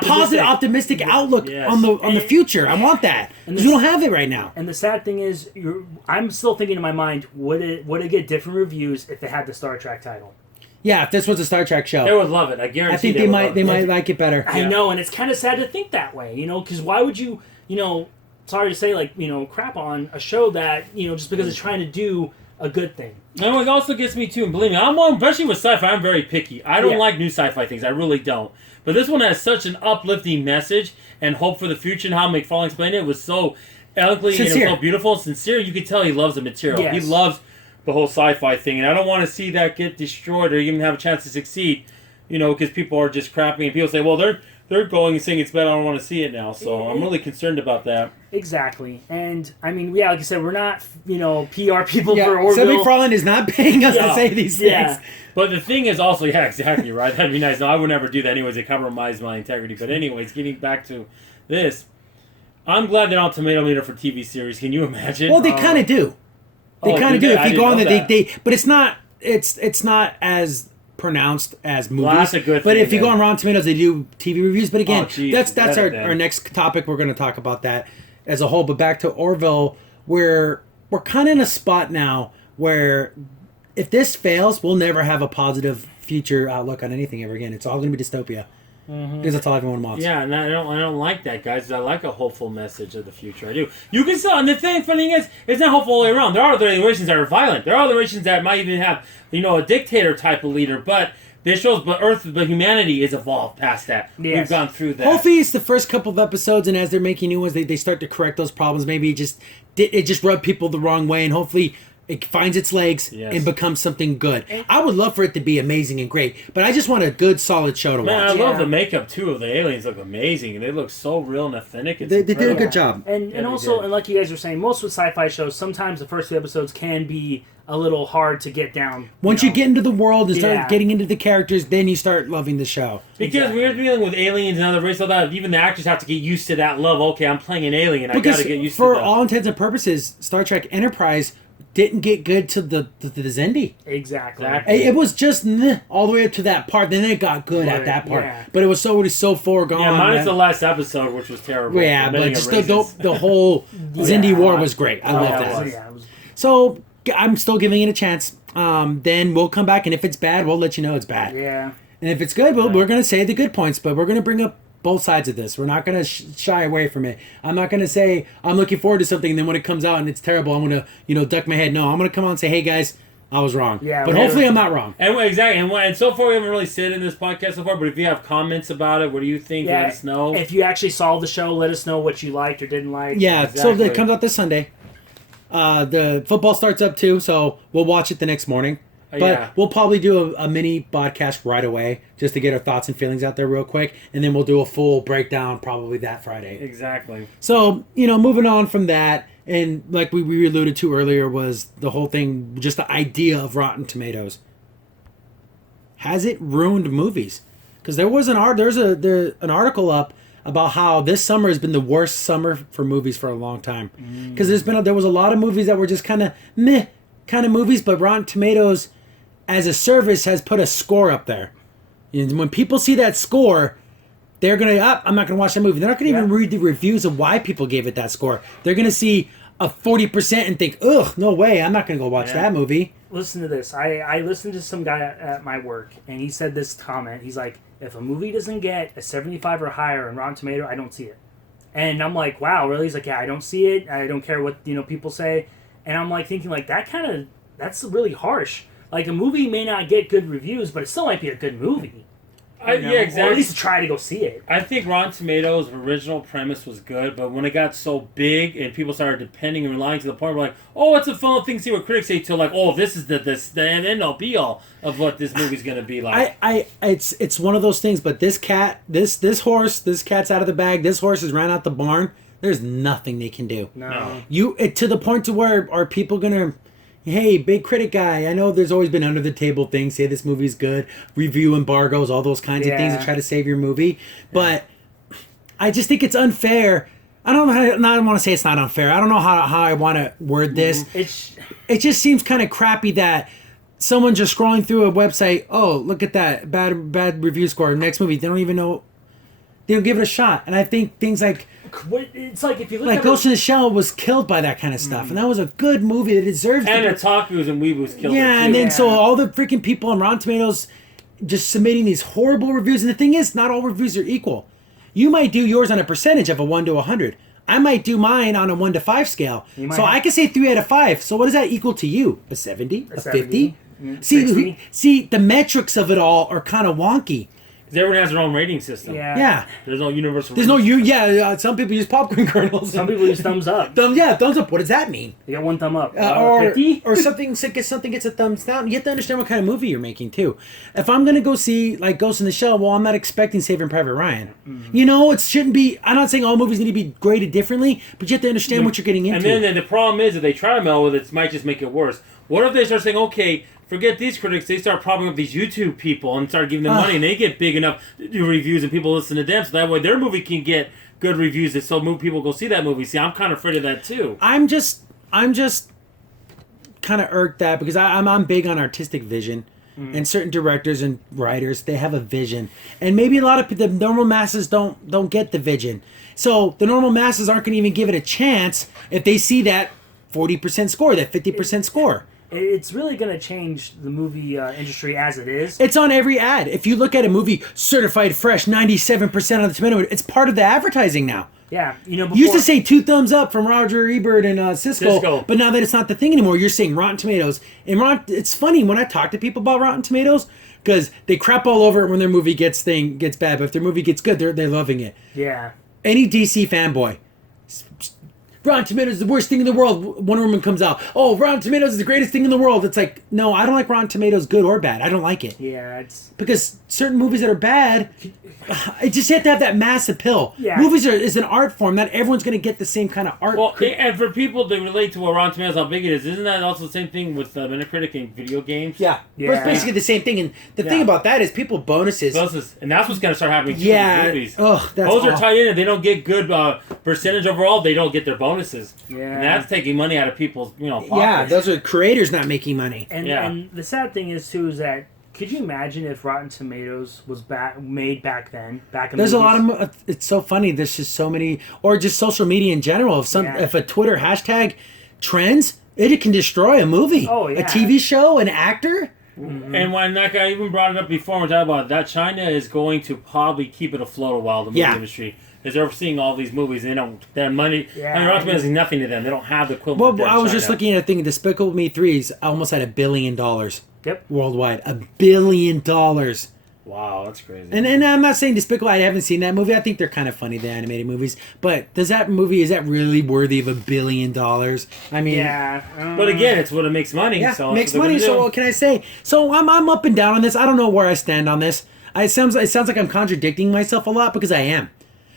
positive, optimistic outlook on the future. I want that because we don't have it right now. And the sad thing is, I'm still thinking in my mind, would it get different reviews if it had the Star Trek title? Yeah, if this was a Star Trek show, they would love it. I guarantee. I think they might like it better. I know, and it's kind of sad to think that way, because why would you, sorry to say, crap on a show that, just because it's trying to do a good thing. And what also gets me too, and believe me, especially with sci-fi, I'm very picky. I don't like new sci-fi things. I really don't. But this one has such an uplifting message and hope for the future, and how McFarlane explained it was so eloquently and it was so beautiful and sincere. You could tell he loves the material. Yes. He loves the whole sci-fi thing, and I don't want to see that get destroyed or even have a chance to succeed, because people are just crapping, and people say, well, they're going and saying it's bad, I don't want to see it now, so I'm really concerned about that. Exactly. And, I mean, like I said, we're not, PR people for Orville. So McFarlane is not paying us to say these things. But the thing is also, exactly, right? That'd be nice. No, I would never do that anyways. It compromised my integrity. But anyways, getting back to this, I'm glad they're on Tomato Meter for TV series. Can you imagine? Well, they kind of do. They kind of do. If you go on the but it's not as pronounced as movies. Well, that's a good thing. But if you go on Rotten Tomatoes, they do TV reviews. But again, that's our next topic. We're going to talk about that as a whole. But back to Orville, where we're kind of in a spot now where if this fails, we'll never have a positive future outlook on anything ever again. It's all going to be dystopia. Because that's all everyone wants. Yeah, and I don't like that, guys. I like a hopeful message of the future. I do. You can still, and the funny thing is, it's not hopeful all the way around. There are other nations that are violent. There are other nations that might even have, a dictator type of leader. But this shows, but humanity is evolved past that. Yes. We've gone through that. Hopefully, it's the first couple of episodes, and as they're making new ones, they start to correct those problems. Maybe it just rubbed people the wrong way, and hopefully it finds its legs and becomes something good. I would love for it to be amazing and great, but I just want a good, solid show to watch. I love the makeup, too, of the aliens. Look amazing. They look so real and authentic. They did a good job. And also, and like you guys were saying, most with sci-fi shows, sometimes the first 2 episodes can be a little hard to get down. Once you get into the world and start getting into the characters, then you start loving the show. Because we're dealing with aliens and other races, that even the actors have to get used to that love. Okay, I'm playing an alien. I got to get used to that. For all intents and purposes, Star Trek Enterprise didn't get good to the Xindi. Exactly. It was just all the way up to that part. Then it got good at that part. Yeah. But it was already so foregone. Yeah, minus the last episode, which was terrible. Yeah, but just the whole Xindi War was great. I love that. Yeah, So, I'm still giving it a chance. Then we'll come back, and if it's bad, we'll let you know it's bad. Yeah. And if it's good, we're going to say the good points, but we're going to bring up both sides of this. We're not going to shy away from it. I'm not going to say I'm looking forward to something, and then when it comes out and it's terrible, I'm going to duck my head. No, I'm going to come out and say, hey guys, I was wrong. Yeah, but hopefully I'm not wrong. And exactly, and so far we haven't really said in this podcast so far. But if you have comments about it, what do you think? Yeah, let us know. if you actually saw the show, let us know what you liked or didn't like. Yeah, Exactly. so it comes out this Sunday. The football starts up too, so we'll watch it the next morning. But yeah. we'll probably do a mini podcast right away just to get our thoughts and feelings out there real quick, and then we'll do a full breakdown probably that Friday. Exactly. So, moving on from that, and like we alluded to earlier, was the whole thing, just the idea of Rotten Tomatoes. Has it ruined movies? Because there's an article up about how this summer has been the worst summer for movies for a long time. Because there was a lot of movies that were just kind of meh kind of movies, but Rotten Tomatoes as a service has put a score up there. And when people see that score, they're going to, I'm not going to watch that movie. They're not going to even read the reviews of why people gave it that score. They're going to see a 40% and think, ugh, no way, I'm not going to go watch that movie. Listen to this. I listened to some guy at my work, and he said this comment. He's like, if a movie doesn't get a 75 or higher on Rotten Tomato, I don't see it. And I'm like, wow, really? He's like, yeah, I don't see it. I don't care what people say. And I'm like thinking, like, that's really harsh. Like, a movie may not get good reviews, but it still might be a good movie. Yeah, exactly. Or at least try to go see it. I think Rotten Tomatoes' original premise was good, but when it got so big and people started depending and relying to the point where, like, oh, it's a fun thing to see what critics say, to like, oh, this is the end all be all of what this movie's gonna be like. It's one of those things. But this cat's out of the bag. This horse has ran out the barn. There's nothing they can do. No. To the point to where are people gonna? Hey, big critic guy, I know there's always been under the table things, say this movie's good, review embargoes, all those kinds of things to try to save your movie. But I just think it's unfair. I don't want to say it's not unfair. I don't know how I want to word this. It just seems kind of crappy that someone just scrolling through a website, oh, look at that, bad review score, next movie, they don't even know, they don't give it a shot. And I think things like, it's like if you look like at Ghost in the Shell was killed by that kind of stuff, and that was a good movie that deserves. And Otakus and Weebus killed it too. And then so all the freaking people on Rotten Tomatoes just submitting these horrible reviews, and the thing is, not all reviews are equal. You might do yours on a percentage of a 1 to 100. I might do mine on a 1 to 5 scale. So I can say 3 out of 5. So what does that equal to you? A 70? A 50? See, the metrics of it all are kind of wonky. Because everyone has their own rating system. Yeah. There's no universal. Some people use popcorn kernels. Some people use thumbs up. Thumbs up. What does that mean? You got one thumb up. Or 50? or something gets a thumbs down. You have to understand what kind of movie you're making too. If I'm gonna go see like Ghost in the Shell, well, I'm not expecting Saving Private Ryan. It shouldn't be. I'm not saying all movies need to be graded differently, but you have to understand what you're getting into. And then the problem is, if they try to meld with it, might just make it worse. What if they start saying, okay, forget these critics, they start propping up these YouTube people and start giving them money, and they get big enough to do reviews and people listen to them, so that way their movie can get good reviews, and so people go see that movie. See, I'm kind of afraid of that too. I'm just kind of irked that because I'm big on artistic vision, and certain directors and writers, they have a vision, and maybe a lot of the normal masses don't get the vision. So the normal masses aren't going to even give it a chance if they see that 40% score, that 50% score. It's really going to change the movie industry as it is. It's on every ad. If you look at a movie, certified fresh, 97% on the tomato, it's part of the advertising now. Yeah, before, You used to say 2 thumbs up from Roger Ebert and Siskel, but now that it's not the thing anymore, you're saying Rotten Tomatoes. And it's funny when I talk to people about Rotten Tomatoes, because they crap all over it when their movie gets bad, but if their movie gets good, they're loving it. Yeah. Any DC fanboy, Rotten Tomatoes is the worst thing in the world. Wonder Woman comes out. Oh, Rotten Tomatoes is the greatest thing in the world. It's like, no, I don't like Rotten Tomatoes, good or bad. I don't like it. Yeah, it's... Because certain movies that are bad, it just have to have that mass appeal. Yeah. Movies is an art form. Not everyone's going to get the same kind of art. Well, and for people to relate to what Rotten Tomatoes, how big it is, isn't that also the same thing with Metacritic and video games? Yeah. Yeah. It's basically the same thing. And the thing about that is people bonuses. And that's what's going to start happening too Yeah. with movies. Ugh, that's Those are awful. tied in. If they don't get good percentage overall, they don't get their bonuses. Yeah. And that's taking money out of people's, pockets. Yeah, those are creators not making money. And the sad thing is too is that could you imagine if Rotten Tomatoes was made back then? There's a lot of. It's so funny. There's just so many, or just social media in general. If a Twitter hashtag trends, It can destroy a movie. Oh, yeah. A TV show, an actor. And when that guy even brought it up before, we're talking about that China is going to probably keep it afloat a while, the movie industry. Because they're seeing all these movies, and they don't, their money, I mean, Rotten Tomatoes is nothing to them. They don't have the equivalent. Well, I was just looking at a thing, Despicable Me 3's almost at $1 billion. Yep. Worldwide. $1 billion. Wow, that's crazy. And I'm not saying Despicable, I haven't seen that movie. I think they're kind of funny, the animated movies. But is that really worthy of $1 billion? I mean, Yeah. But again, it's what it makes money. yeah, So makes money. So what can I say? So I'm up and down on this. I don't know where I stand on this. It sounds like I'm contradicting myself a lot because I am.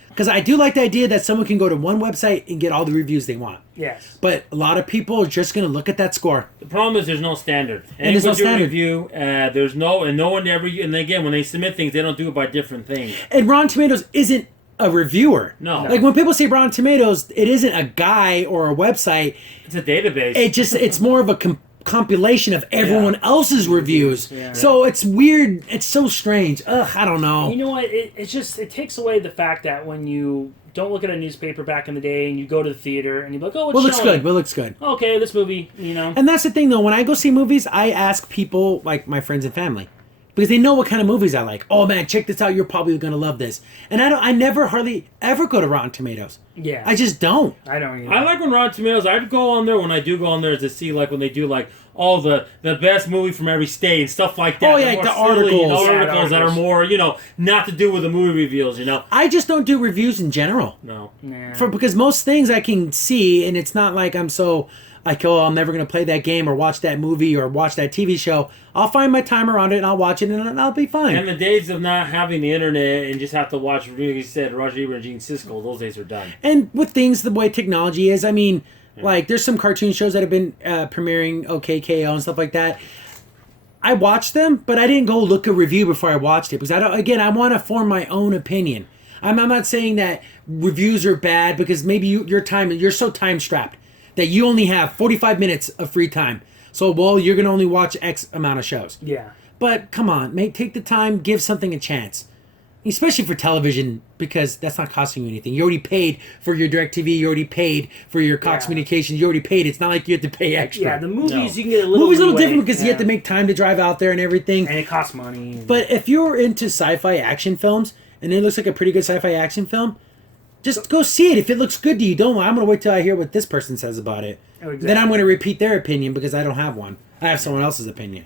Because I do like the idea that someone can go to one website and get all the reviews they want. Yes. But a lot of people are just going to look at that score. The problem is there's no standard. And there's no standard. Review, there's no one ever. And again, when they submit things, they don't do it by different things. And Rotten Tomatoes isn't a reviewer. No. Like when people say Rotten Tomatoes, it isn't a guy or a website. It's a database. It's more of a compilation of everyone else's reviews. Yeah. So it's weird. It's so strange. Ugh, I don't know. You know what? It takes away the fact that when you don't look at a newspaper back in the day and you go to the theater and you're like, oh, what's Well, looks showing? good. Well, looks good. Okay, this movie, you know. And that's the thing, though. When I go see movies, I ask people, like my friends and family, because they know what kind of movies I like. Oh man, check this out. You're probably gonna love this. And I never hardly ever go to Rotten Tomatoes. Yeah. I just don't. I don't either. I like when Rotten Tomatoes. I'd go on there when I do go on there to see like when they do like all the best movie from every state and stuff like that. Oh, yeah, They're the more silly, articles. articles Yeah, the that are articles. more not to do with the movie reveals. I just don't do reviews in general. No. Nah. Because most things I can see, and it's not like I'm so like, oh, I'm never gonna play that game or watch that movie or watch that TV show. I'll find my time around it and I'll watch it and I'll be fine. And the days of not having the internet and just have to watch, like you said, Roger Ebert and Gene Siskel, those days are done. And with things the way technology is, I mean, like there's some cartoon shows that have been premiering OKKO and stuff like that. I watched them, but I didn't go look a review before I watched it because I want to form my own opinion. I'm not saying that reviews are bad because maybe you're so time strapped that you only have 45 minutes of free time. So, you're going to only watch X amount of shows. Yeah. But come on, take the time, give something a chance. Especially for television, because that's not costing you anything. You already paid for your DirecTV, you already paid for your Cox Communications, you already paid. It's not like you have to pay extra. Yeah, the movies No. you can get a little Movies a little leeway. different because you have to make time to drive out there and everything. And it costs money. But if you're into sci-fi action films, and it looks like a pretty good sci-fi action film, just go see it. If it looks good to you, I'm going to wait till I hear what this person says about it. Oh, exactly. Then I'm going to repeat their opinion because I don't have one. I have someone else's opinion.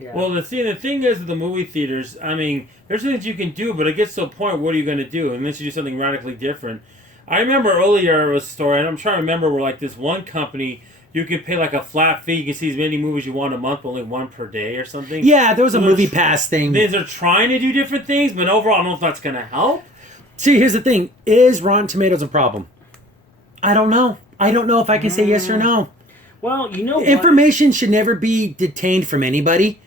Yeah. Well, the thing is with the movie theaters, I mean, there's things you can do, but it gets to a point, what are you going to do? Unless you do something radically different. I remember earlier there was a story, and I'm trying to remember where like this one company, you could pay like a flat fee, you can see as many movies you want a month, but only one per day or something. Yeah, there was a So movie they're- pass thing. They're trying to do different things, but overall, I don't know if that's going to help. See, here's the thing. Is Rotten Tomatoes a problem? I don't know. I don't know if I can say yes or no. well, you know what? Information should never be detained from anybody.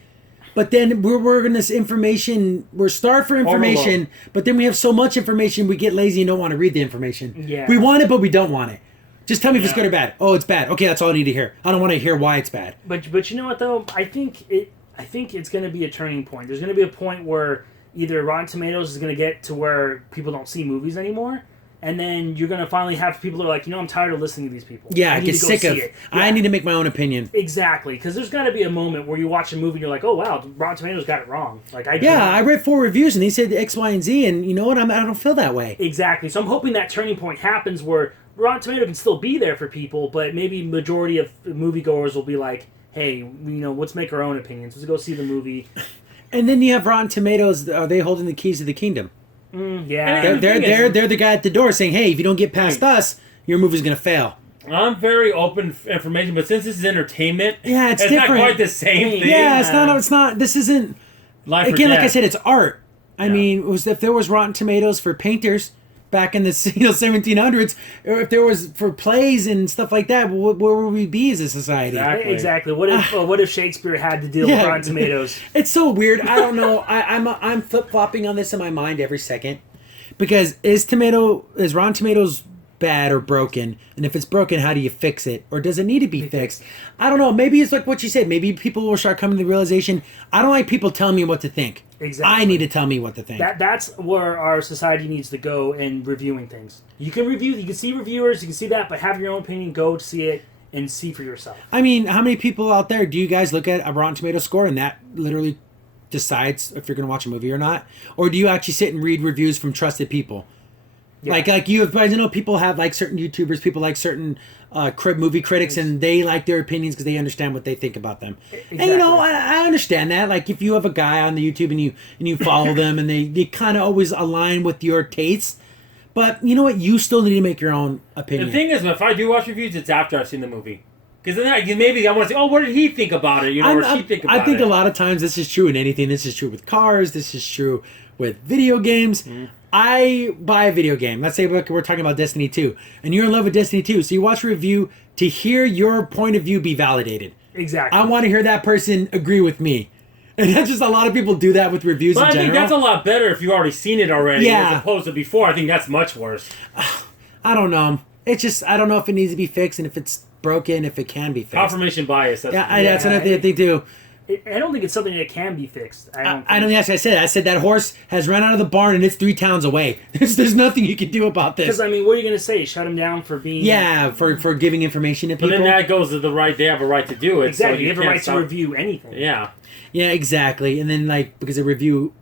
But then we're going to information, we're starved for information, but then we have so much information we get lazy and don't want to read the information. Yeah. We want it, but we don't want it. Just tell me if it's Yeah. good or bad. Oh, it's bad. Okay, that's all I need to hear. I don't want to hear why it's bad. But you know what though? I think it's going to be a turning point. There's going to be a point where either Rotten Tomatoes is going to get to where people don't see movies anymore, and then you're going to finally have people that are like, I'm tired of listening to these people. Yeah, I need get to go sick see of it. I Yeah. need to make my own opinion. Exactly, because there's got to be a moment where you watch a movie and you're like, oh wow, Rotten Tomatoes got it wrong. Like I read 4 reviews and they said X, Y, and Z, and you know what? I don't feel that way. Exactly. So I'm hoping that turning point happens where Rotten Tomato can still be there for people, but maybe majority of moviegoers will be like, hey, let's make our own opinions. Let's go see the movie. And then you have Rotten Tomatoes. Are they holding the keys to the kingdom? Yeah. And They're the guy at the door saying, "Hey, if you don't get past us, your movie's gonna fail." I'm very open for information, but since this is entertainment, Yeah, it's not different. quite the same thing. Yeah, it's not. It's not. This isn't. Life or Again, like I death. said, it's art. I Yeah. mean, if there was Rotten Tomatoes for painters back in the 1700s, or if there was for plays and stuff like that, where would we be as a society? Exactly. Exactly. What if Shakespeare had to deal with Rotten Tomatoes? It's so weird. I don't know. I'm flip flopping on this in my mind every second because is Rotten Tomatoes bad or broken? And if it's broken, how do you fix it? Or does it need to be fixed? I don't know. Maybe it's like what you said. Maybe people will start coming to the realization. I don't like people telling me what to think. Exactly. I need to tell me what to think. That's where our society needs to go in reviewing things. You can review, you can see reviewers, you can see that, but have your own opinion, go see it, and see for yourself. I mean, how many people out there do you guys look at a Rotten Tomato score and that literally decides if you're going to watch a movie or not? Or do you actually sit and read reviews from trusted people? Yeah. Like you have, I know people have like certain YouTubers, people like certain movie critics, and they like their opinions because they understand what they think about them. Exactly. And you know, I understand that. Like if you have a guy on the YouTube and you follow them and they kind of always align with your tastes, but you know what? You still need to make your own opinion. The thing is, if I do watch reviews, it's after I've seen the movie. Because then maybe I want to say, oh, what did he think about it? You know, or she think about it. I think a lot of times this is true in anything. This is true with cars. This is true with video games. Mm-hmm. I buy a video game. Let's say we're talking about Destiny 2. And you're in love with Destiny 2. So you watch a review to hear your point of view be validated. Exactly. I want to hear that person agree with me. And that's just a lot of people do that with reviews in general. But I think that's a lot better if you've already seen it already as opposed to before. I think that's much worse. I don't know. It's just, I don't know if it needs to be fixed and if it's broken, if it can be fixed. Confirmation bias. That's another thing they do. I don't think it's something that can be fixed. I don't think that's what I said that horse has run out of the barn and it's 3 towns away. There's nothing you can do about this. Because, I mean, what are you going to say? Shut him down for being... Yeah, for giving information to people. But then that goes to the right, they have a right to do it. Exactly, so you have a right to review anything. Yeah. Yeah, exactly. And then, like, because a review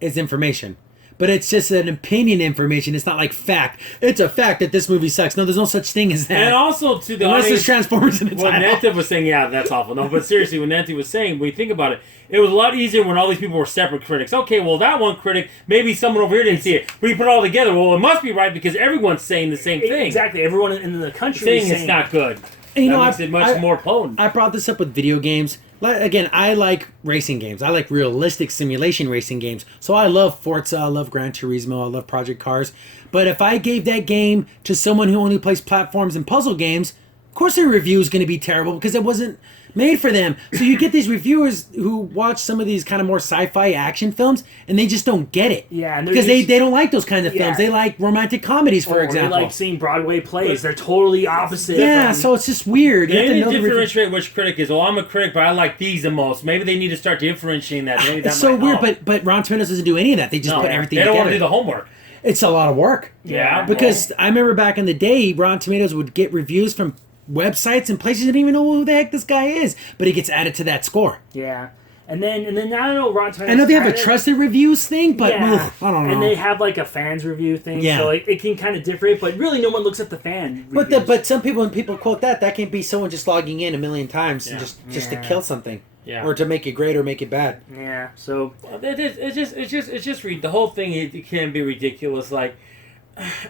is information. But it's just an opinion information. It's not like fact. It's a fact that this movie sucks. No, there's no such thing as that. And also to the unless audience, there's Transformers in the what title. Nenta was saying, yeah, that's awful. No, but seriously, what Nenta was saying, when you think about it, it was a lot easier when all these people were separate critics. Okay, well, that one critic, maybe someone over here didn't see it. But you put it all together, well, it must be right because everyone's saying the same thing. Exactly. Everyone in the country saying is saying it's not good. And, you that know, makes it much more potent. I brought this up with video games. Again, I like racing games. I like realistic simulation racing games. So I love Forza, I love Gran Turismo, I love Project Cars. But if I gave that game to someone who only plays platforms and puzzle games, of course their review is going to be terrible because it wasn't made for them. So you get these reviewers who watch some of these kind of more sci-fi action films and they just don't get it. Yeah, and because they don't like those kinds of films. They like romantic comedies, for example. They like seeing Broadway plays. They're totally opposite. Yeah, so it's just weird. They need to differentiate which critic is. Oh, I'm a critic, but I like these the most. Maybe they need to start differentiating that. Maybe that it's so weird, but Rotten Tomatoes doesn't do any of that. They just put everything together. They don't want to do the homework. It's a lot of work. Yeah. Because I remember back in the day, Rotten Tomatoes would get reviews from websites and places that didn't even know who the heck this guy is, but he gets added to that score. Yeah. And then I don't know, Rotten Tomatoes. I know they have a trusted reviews thing, but I don't know. And they have like a fans review thing, so it can kind of differ, but really no one looks at the fan reviews. But some people, when people quote that can be someone just logging in a million times and just to kill something. Yeah. Or to make it great or make it bad. Yeah. So it's just the whole thing. It can be ridiculous. Like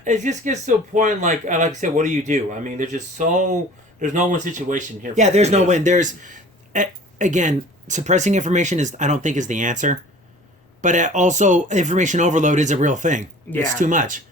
it just gets to a point. Like I said, what do you do? I mean, there's no win situation here. Yeah, there's no win. There's again, suppressing information I don't think is the answer. But also information overload is a real thing. Yeah. It's too much.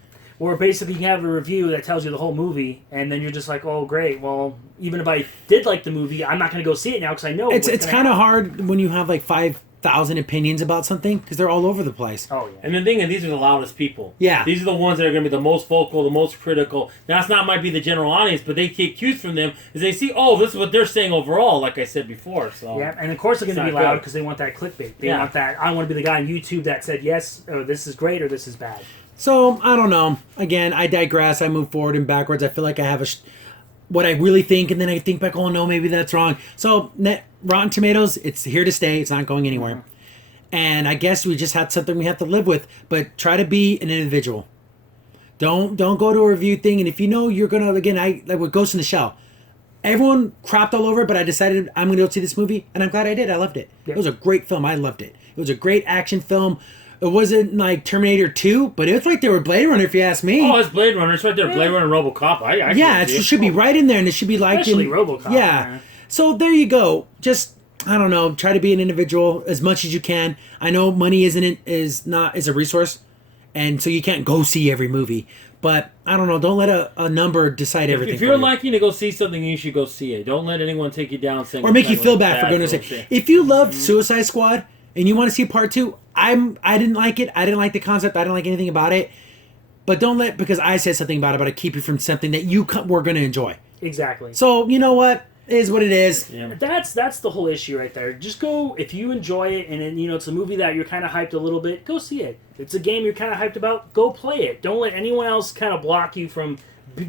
Or basically you have a review that tells you the whole movie, and then you're just like, oh, great. Well, even if I did like the movie, I'm not going to go see it now because I know it's kind of hard when you have like 5,000 opinions about something because they're all over the place. Oh, yeah. And the thing is, these are the loudest people. Yeah. These are the ones that are going to be the most vocal, the most critical. That's not might be the general audience, but they get cues from them as they see, oh, this is what they're saying overall, like I said before. So yeah, and of course they're going to be loud because they want that clickbait. They want that, I want to be the guy on YouTube that said, yes, or this is great, or this is bad. So, I don't know. Again, I digress. I move forward and backwards. I feel like I have what I really think, and then I think back, oh, no, maybe that's wrong. So, Rotten Tomatoes, it's here to stay. It's not going anywhere. Mm-hmm. And I guess we just had something we have to live with. But try to be an individual. Don't go to a review thing. And if you know you're going to, again, like with Ghost in the Shell. Everyone crapped all over it, but I decided I'm going to go see this movie. And I'm glad I did. I loved it. Yep. It was a great film. I loved it. It was a great action film. It wasn't like Terminator 2, but it was right there with Blade Runner, if you ask me. Oh, it's Blade Runner. It's right there. Blade Runner and RoboCop. It should be right in there, and it should be like especially RoboCop. Yeah. So there you go. Just, I don't know, try to be an individual as much as you can. I know money is a resource, and so you can't go see every movie. But, I don't know, don't let a number decide everything. If you're liking to go see something, you should go see it. Don't let anyone take you down saying... Or make you feel bad for going to say. If you loved Suicide Squad, and you want to see part 2, I didn't like it. I didn't like the concept. I didn't like anything about it. But don't let, because I said something about it, keep you from something that you were going to enjoy. Exactly. So, you know what? It is what it is. Yeah. That's the whole issue right there. Just go if you enjoy it, and then, it's a movie that you're kind of hyped a little bit. Go see it. If it's a game you're kind of hyped about. Go play it. Don't let anyone else kind of block you from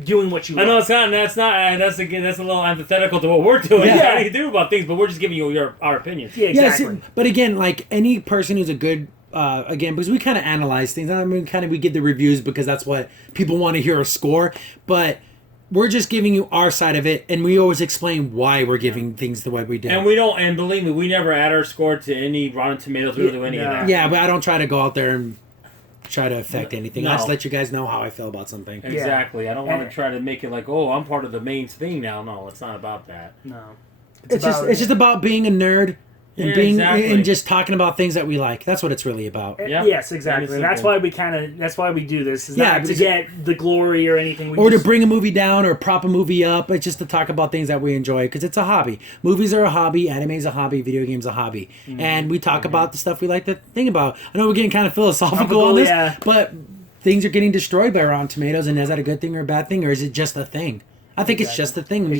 doing what you. I know it's not. That's a little antithetical to what we're doing. Yeah. Trying to do about things, but we're just giving you our opinions. Yeah, exactly. Yes, but again, like any person who's a good. Again, because we kind of analyze things. I mean, we give the reviews because that's what people want to hear a score. But we're just giving you our side of it, and we always explain why we're giving things the way we do. And we don't. And believe me, we never add our score to any Rotten Tomatoes. We don't do any of that. Yeah, but I don't try to go out there and try to affect anything. No. I just let you guys know how I feel about something. Exactly. I don't want to try to make it like, oh, I'm part of the main thing now. No, it's not about that. No. It's just about being a nerd. And exactly. and just talking about things that we like. That's what it's really about. Yeah. Yes, exactly. And that's why we do this. Is not to because- get the glory or anything. Or to bring a movie down or prop a movie up. It's just to talk about things that we enjoy because it's a hobby. Movies are a hobby. Anime is a hobby. Video games a hobby. And we talk about the stuff we like to think about. I know we're getting kind of philosophical on this, but things are getting destroyed by Rotten Tomatoes. And is that a good thing or a bad thing, or is it just a thing? I think it's just a thing.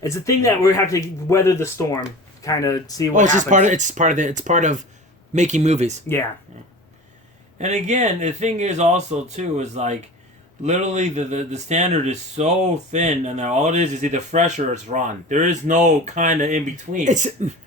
It's a thing that we have to weather the storm. Kind of see what happens. It's part of making movies. Yeah. And again, the thing is also too is like literally the standard is so thin, and all it is either fresh or it's run. There is no kind of in between.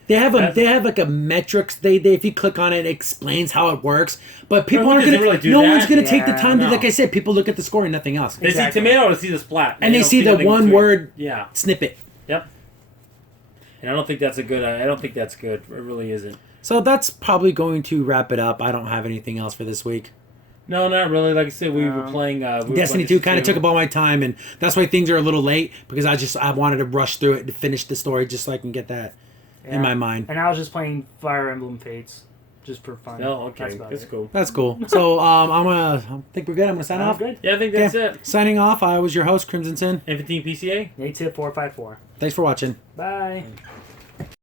They have like a metrics. They if you click on it, it explains how it works. But people aren't gonna really do no that. one's gonna take the time to, No. like I said, people look at the score and nothing else. They see tomato to see the splat, And they don't see the nothing one between. word Yeah. snippet. Yep. And I don't think that's good. It really isn't. So that's probably going to wrap it up. I don't have anything else for this week. No, not really. Like I said, we were playing. Destiny 2 kind of took up all my time, and that's why things are a little late because I wanted to rush through it to finish the story just so I can get that in my mind. And I was just playing Fire Emblem Fates just for fun. Oh, okay, that's cool. That's cool. So I think we're good. I'm gonna sign off. Good. Yeah, I think that's Okay. it. Signing off. I was your host, Crimson Sin. Ep24 PCA. Ep24 Thanks for watching. Bye.